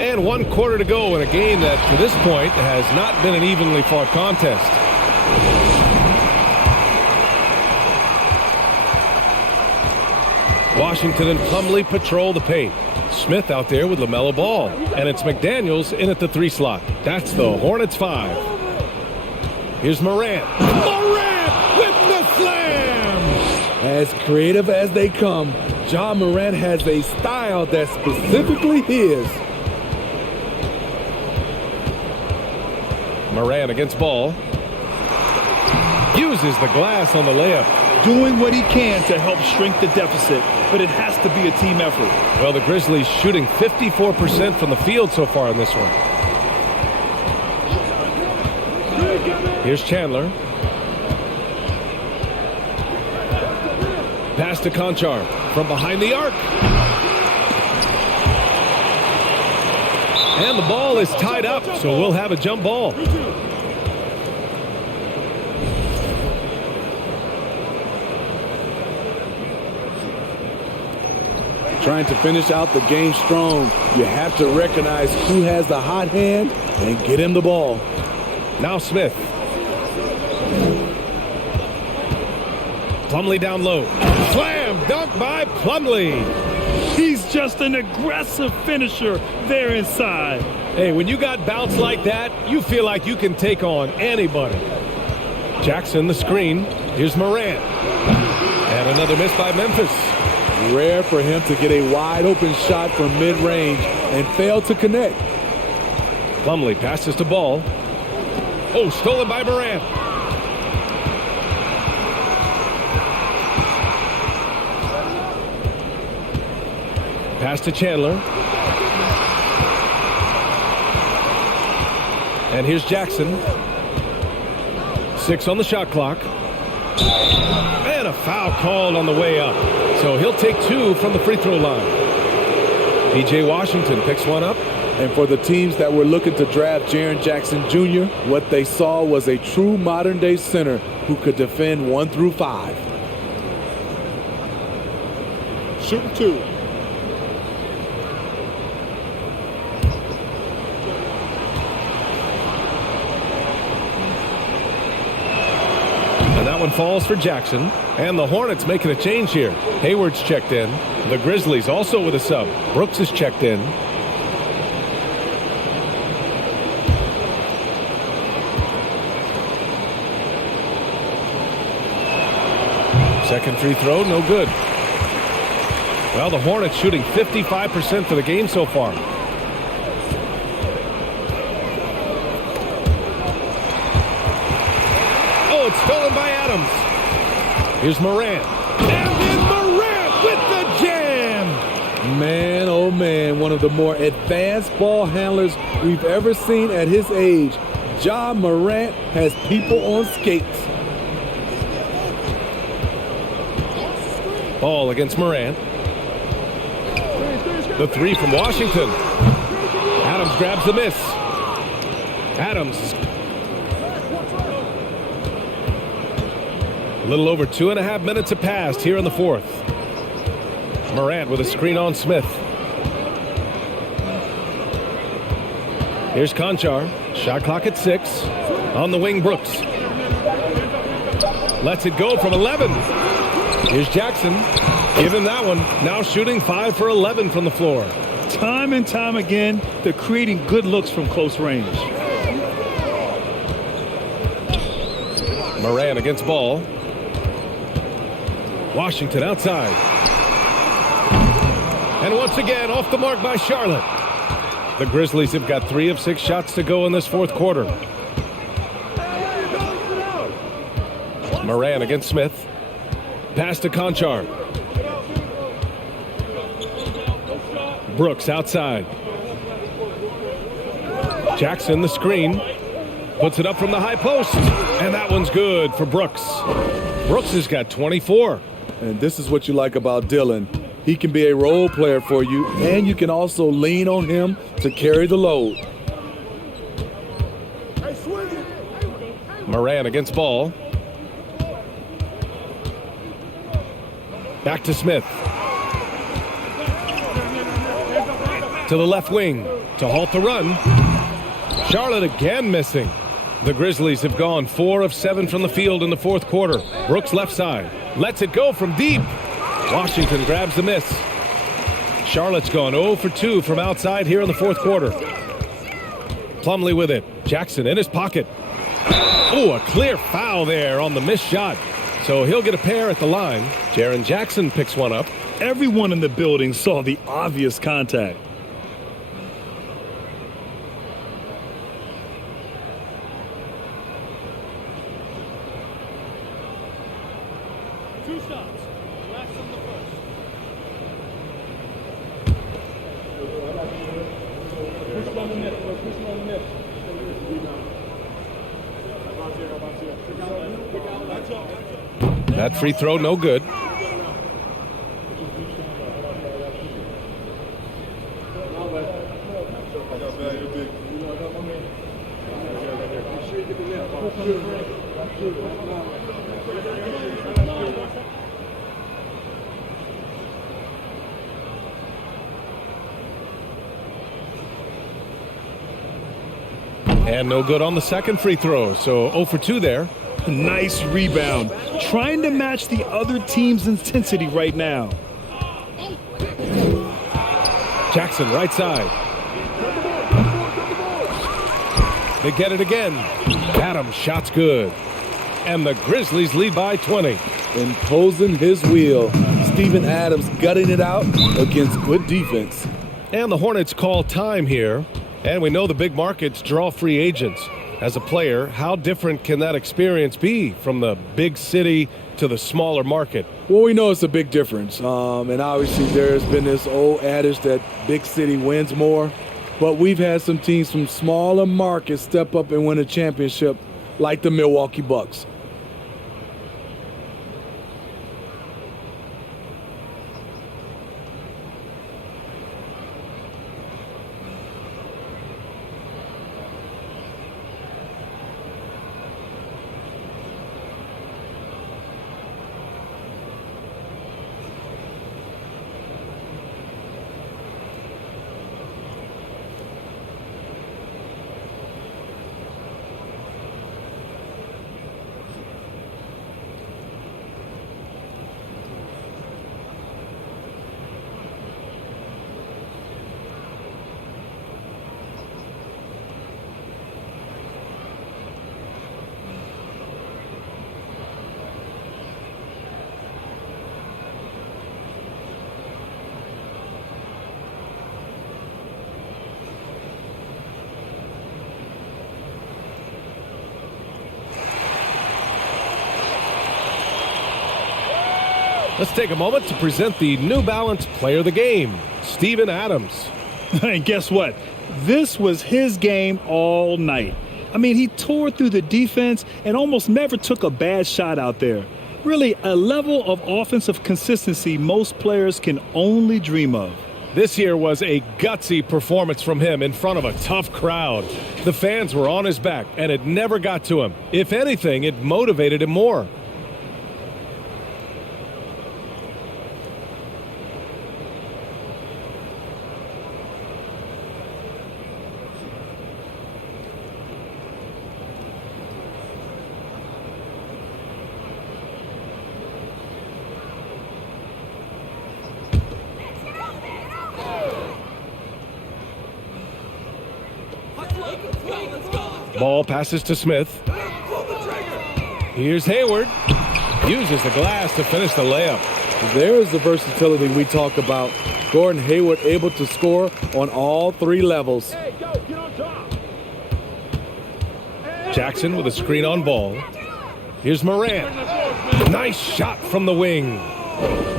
And 1 quarter to go in a game that, to this point, has not been an evenly fought contest. Washington and Plumlee patrol the paint. Smith out there with LaMelo Ball. And it's McDaniels in at the 3 slot. That's the Hornets 5. Here's Morant. Morant with the slam! As creative as they come, Ja Morant has a style that's specifically his. Morant against Ball. Uses the glass on the layup. Doing what he can to help shrink the deficit, but it has to be a team effort. Well, the Grizzlies shooting 54% from the field so far in this one. Here's Chandler. Pass to Conchar from behind the arc. And the ball is tied up, so we'll have a jump ball. Trying to finish out the game strong, you have to recognize who has the hot hand and get him the ball. Now Smith. Plumlee down low. Slam dunk by Plumlee. He's just an aggressive finisher there inside. Hey, when you got bounce like that, you feel like you can take on anybody. Jackson the screen. Here's Morant. And another miss by Memphis. Rare for him to get a wide open shot from mid-range and fail to connect. Plumlee passes to Ball. Oh, stolen by Morant. Pass to Chandler. And here's Jackson. 6 on the shot clock. And a foul called on the way up. So he'll take 2 from the free throw line. P.J. Washington picks one up. And for the teams that were looking to draft Jaren Jackson Jr., what they saw was a true modern-day center who could defend 1 through 5. Shooting 2. And that one falls for Jackson. And the Hornets making a change here. Hayward's checked in. The Grizzlies also with a sub. Brooks is checked in. Second free throw, no good. Well, the Hornets shooting 55% for the game so far. Oh, it's stolen by Adams. Here's Morant. And then Morant with the jam. Man, oh man, one of the more advanced ball handlers we've ever seen at his age. Ja Morant has people on skates. Ball against Morant. The 3 from Washington. Adams grabs the miss. Adams. A little over 2.5 minutes have passed here in the fourth. Morant with a screen on Smith. Here's Conchar. Shot clock at 6. On the wing, Brooks. Lets it go from 11. Here's Jackson. Give him that one. Now shooting 5 for 11 from the floor. Time and time again, they're creating good looks from close range. Moran against Ball. Washington outside. And once again, off the mark by Charlotte. The Grizzlies have got 3 of 6 shots to go in this fourth quarter. Moran against Smith. Pass to Conchar. Brooks outside. Jackson the screen. Puts it up from the high post. And that one's good for Brooks. Brooks has got 24. And this is what you like about Dillon. He can be a role player for you, and you can also lean on him to carry the load. Moran against Ball. Back to Smith. To the left wing to halt the run. Charlotte again missing. The Grizzlies have gone 4 of 7 from the field in the fourth quarter. Brooks left side. Lets it go from deep. Washington grabs the miss. Charlotte's gone 0 for 2 from outside here in the fourth quarter. Plumlee with it. Jackson in his pocket. Oh, a clear foul there on the missed shot. So he'll get a pair at the line. Jaren Jackson picks one up. Everyone in the building saw the obvious contact. That free throw, no good. And no good on the second free throw, so 0 for 2 there. Nice rebound. Trying to match the other team's intensity right now. Jackson right side. They get it again. Adams shot's good. And the Grizzlies lead by 20. Imposing his will. Steven Adams gutting it out against good defense. And the Hornets call time here. And we know the big markets draw free agents. As a player, how different can that experience be from the big city to the smaller market? Well, we know it's a big difference. And obviously there's been this old adage that big city wins more. But we've had some teams from smaller markets step up and win a championship like the Milwaukee Bucks. Let's take a moment to present the New Balance Player of the Game, Steven Adams. And guess what? This was his game all night. I mean, he tore through the defense and almost never took a bad shot out there. Really, a level of offensive consistency most players can only dream of. This here was a gutsy performance from him in front of a tough crowd. The fans were on his back, and it never got to him. If anything, it motivated him more. Ball passes to Smith. Here's Hayward. Uses the glass to finish the layup. There's the versatility we talk about. Gordon Hayward able to score on all three levels. Jackson with a screen on ball. Here's Morant. Nice shot from the wing.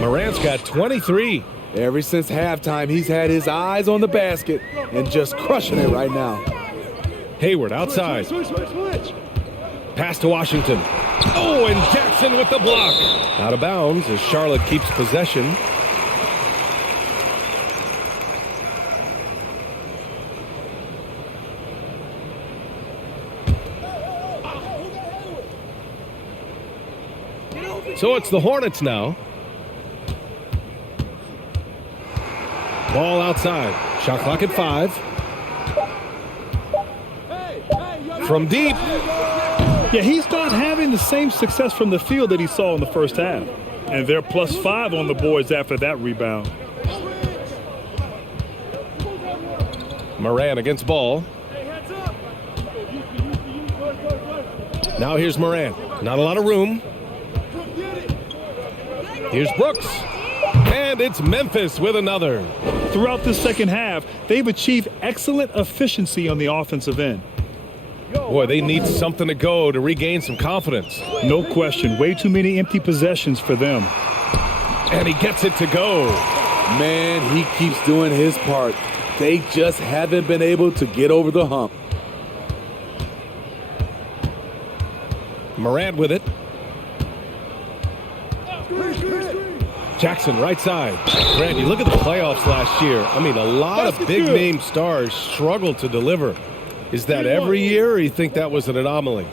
Morant's got 23. Ever since halftime, he's had his eyes on the basket and just crushing it right now. Hayward outside. Pass to Washington. Oh, and Jackson with the block. Out of bounds as Charlotte keeps possession. So it's the Hornets now. Ball outside. Shot clock at 5. From deep. Yeah, he's not having the same success from the field that he saw in the first half. And they're +5 on the boards after that rebound. Morant against ball. Now here's Morant. Not a lot of room. Here's Brooks. And it's Memphis with another. Throughout the second half, they've achieved excellent efficiency on the offensive end. Boy, they need something to go to regain some confidence. No question. Way too many empty possessions for them. And he gets it to go. Man, he keeps doing his part. They just haven't been able to get over the hump. Morant with it. Jackson right side. Grant, you look at the playoffs last year. I mean, a lot of big-name stars struggled to deliver. Is that every year, or you think that was an anomaly?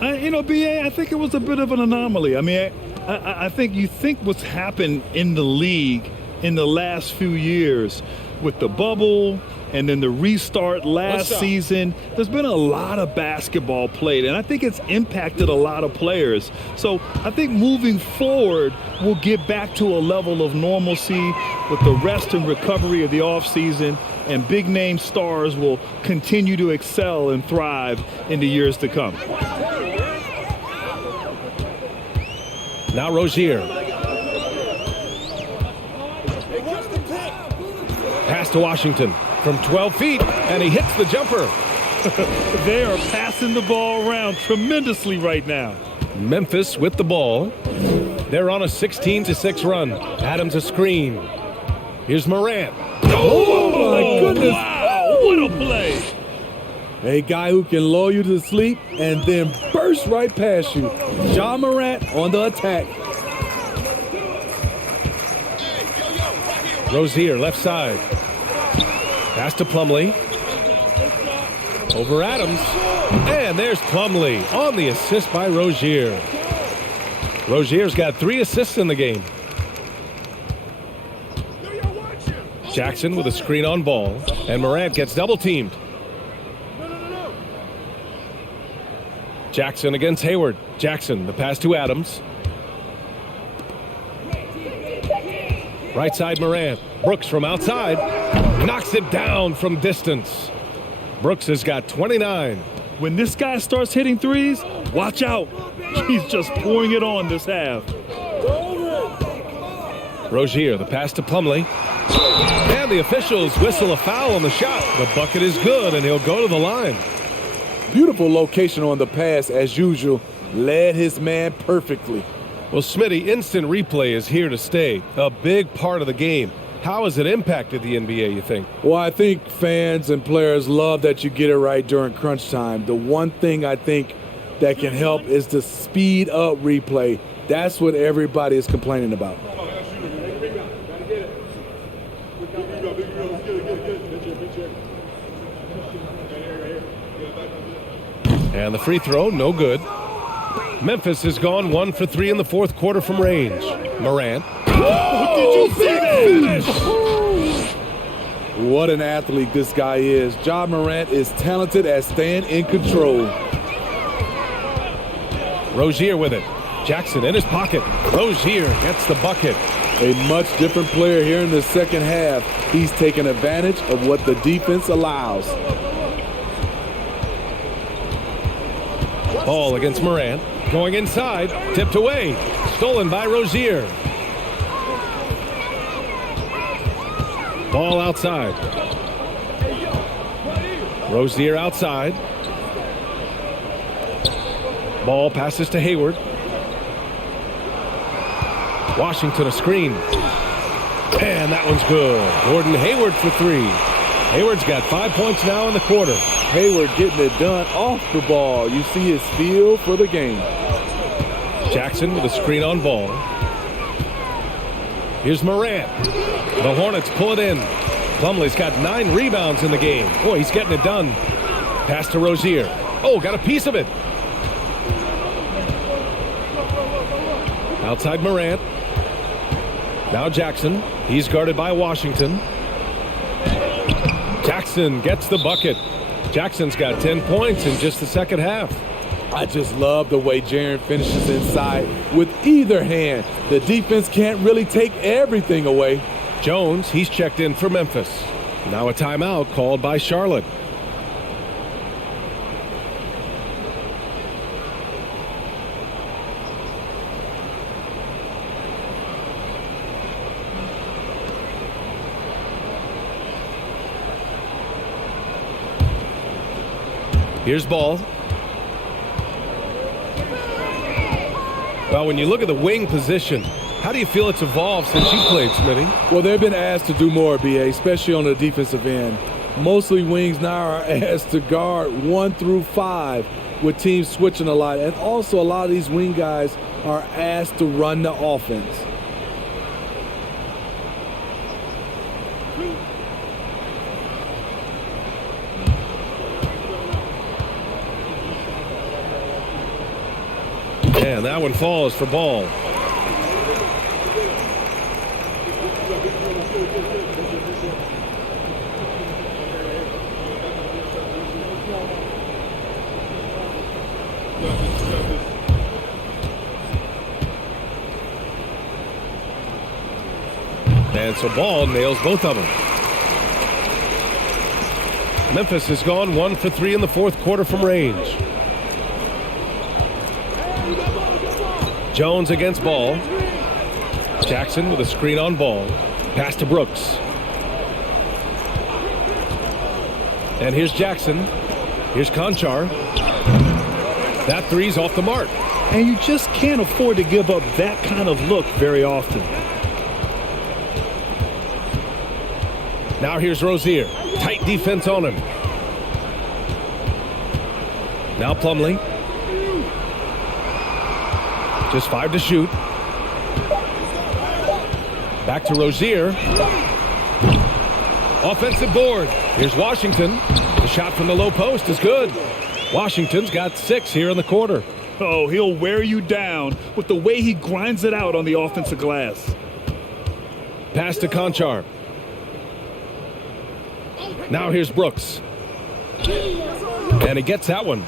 BA, I think it was a bit of an anomaly. I mean, I think you think what's happened in the league in the last few years with the bubble and then the restart last season, there's been a lot of basketball played, and I think it's impacted a lot of players. So I think moving forward, we'll get back to a level of normalcy with the rest and recovery of the offseason, and big-name stars will continue to excel and thrive in the years to come. Now Rozier. Pass to Washington from 12 feet, and he hits the jumper. They are passing the ball around tremendously right now. Memphis with the ball. They're on a 16-6 run. Adams a screen. Here's Morant. Oh, my goodness. Wow, what a play. A guy who can lull you to sleep and then burst right past you. Ja Morant on the attack. Rozier, left side. Pass to Plumlee. Over Adams. And there's Plumlee on the assist by Rozier. Rozier's got 3 assists in the game. Jackson with a screen on Ball. And Morant gets double teamed. Jackson against Hayward. Jackson, the pass to Adams. Right side Morant. Brooks from outside. Knocks it down from distance. Brooks has got 29. When this guy starts hitting threes, watch out. He's just pouring it on this half. Rozier, the pass to Plumlee. And the officials whistle a foul on the shot. The bucket is good, and he'll go to the line. Beautiful location on the pass, as usual. Led his man perfectly. Well, Smitty, instant replay is here to stay. A big part of the game. How has it impacted the NBA, you think? Well, I think fans and players love that you get it right during crunch time. The one thing I think that can help is to speed up replay. That's what everybody is complaining about. And the free throw, no good. Memphis has gone 1 for 3 in the fourth quarter from range. Morant. Did you see that finish? What an athlete this guy is. Ja Morant is talented at staying in control. Rozier with it. Jackson in his pocket. Rozier gets the bucket. A much different player here in the second half. He's taking advantage of what the defense allows. Ball against Morant. Going inside. Tipped away. Stolen by Rozier. Ball outside. Rozier outside. Ball passes to Hayward. Washington a screen. And that one's good. Gordon Hayward for 3. Hayward's got 5 points now in the quarter. Hayward getting it done off the ball. You see his feel for the game. Jackson with a screen on Ball. Here's Morant. The Hornets pull it in. Plumlee's got 9 rebounds in the game. Boy, he's getting it done. Pass to Rozier. Oh, got a piece of it. Outside Morant. Now Jackson. He's guarded by Washington. Jackson gets the bucket. Jackson's got 10 points in just the second half. I just love the way Jaren finishes inside with either hand. The defense can't really take everything away. Jones, he's checked in for Memphis. Now a timeout called by Charlotte. Here's Ball. Well, when you look at the wing position, how do you feel it's evolved since you played, Smitty? Well, they've been asked to do more, BA, especially on the defensive end. Mostly wings now are asked to guard 1 through 5 with teams switching a lot. And also a lot of these wing guys are asked to run the offense. And that one falls for Ball. And so Ball nails both of them. Memphis has gone 1 for 3 in the fourth quarter from range. Jones against Ball. Jackson with a screen on Ball. Pass to Brooks. And here's Jackson. Here's Conchar. That three's off the mark. And you just can't afford to give up that kind of look very often. Now here's Rozier. Tight defense on him. Now Plumlee. Just 5 to shoot. Back to Rozier. Offensive board. Here's Washington. The shot from the low post is good. Washington's got 6 here in the quarter. Oh, he'll wear you down with the way he grinds it out on the offensive glass. Pass to Conchar. Now here's Brooks. And he gets that one.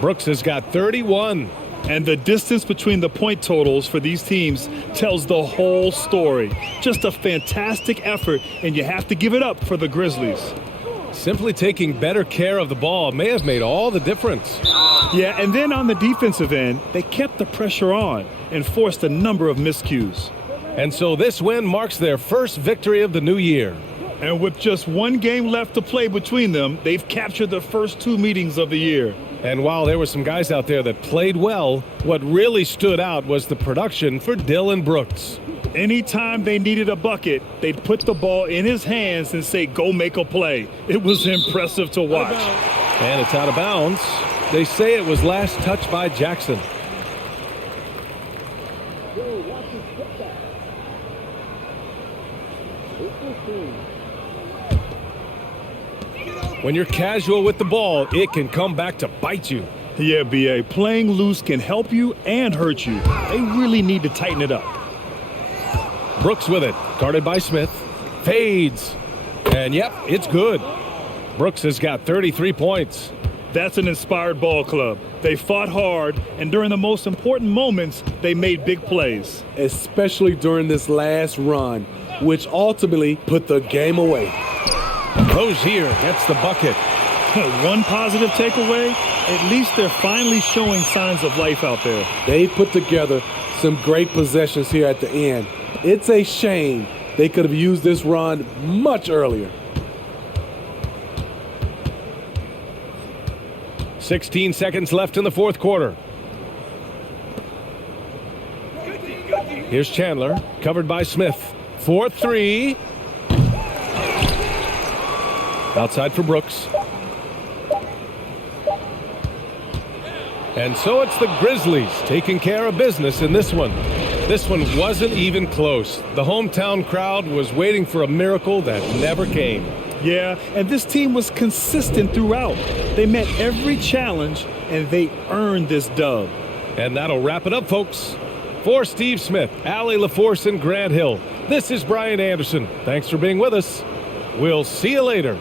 Brooks has got 31. And the distance between the point totals for these teams tells the whole story. Just a fantastic effort, and you have to give it up for the Grizzlies. Simply taking better care of the ball may have made all the difference. Yeah, and then on the defensive end, they kept the pressure on and forced a number of miscues. And so this win marks their first victory of the new year. And with just one game left to play between them, they've captured the first 2 meetings of the year. And while there were some guys out there that played well, what really stood out was the production for Dillon Brooks. Anytime they needed a bucket, they'd put the ball in his hands and say, go make a play. It was impressive to watch. And it's out of bounds. They say it was last touched by Jackson. When you're casual with the ball, it can come back to bite you. Yeah, B.A., playing loose can help you and hurt you. They really need to tighten it up. Brooks with it, guarded by Smith. Fades. And yep, it's good. Brooks has got 33 points. That's an inspired ball club. They fought hard, and during the most important moments, they made big plays. Especially during this last run, which ultimately put the game away. Rozier gets the bucket. One positive takeaway, at least they're finally showing signs of life out there. They put together some great possessions here at the end. It's a shame they could have used this run much earlier. 16 seconds left in the fourth quarter. Here's Chandler, covered by Smith. 4-3. Outside for Brooks. And so it's the Grizzlies taking care of business in this one. This one wasn't even close. The hometown crowd was waiting for a miracle that never came. Yeah, and this team was consistent throughout. They met every challenge, and they earned this dub. And that'll wrap it up, folks. For Steve Smith, Allie LaForce, and Grant Hill, this is Brian Anderson. Thanks for being with us. We'll see you later.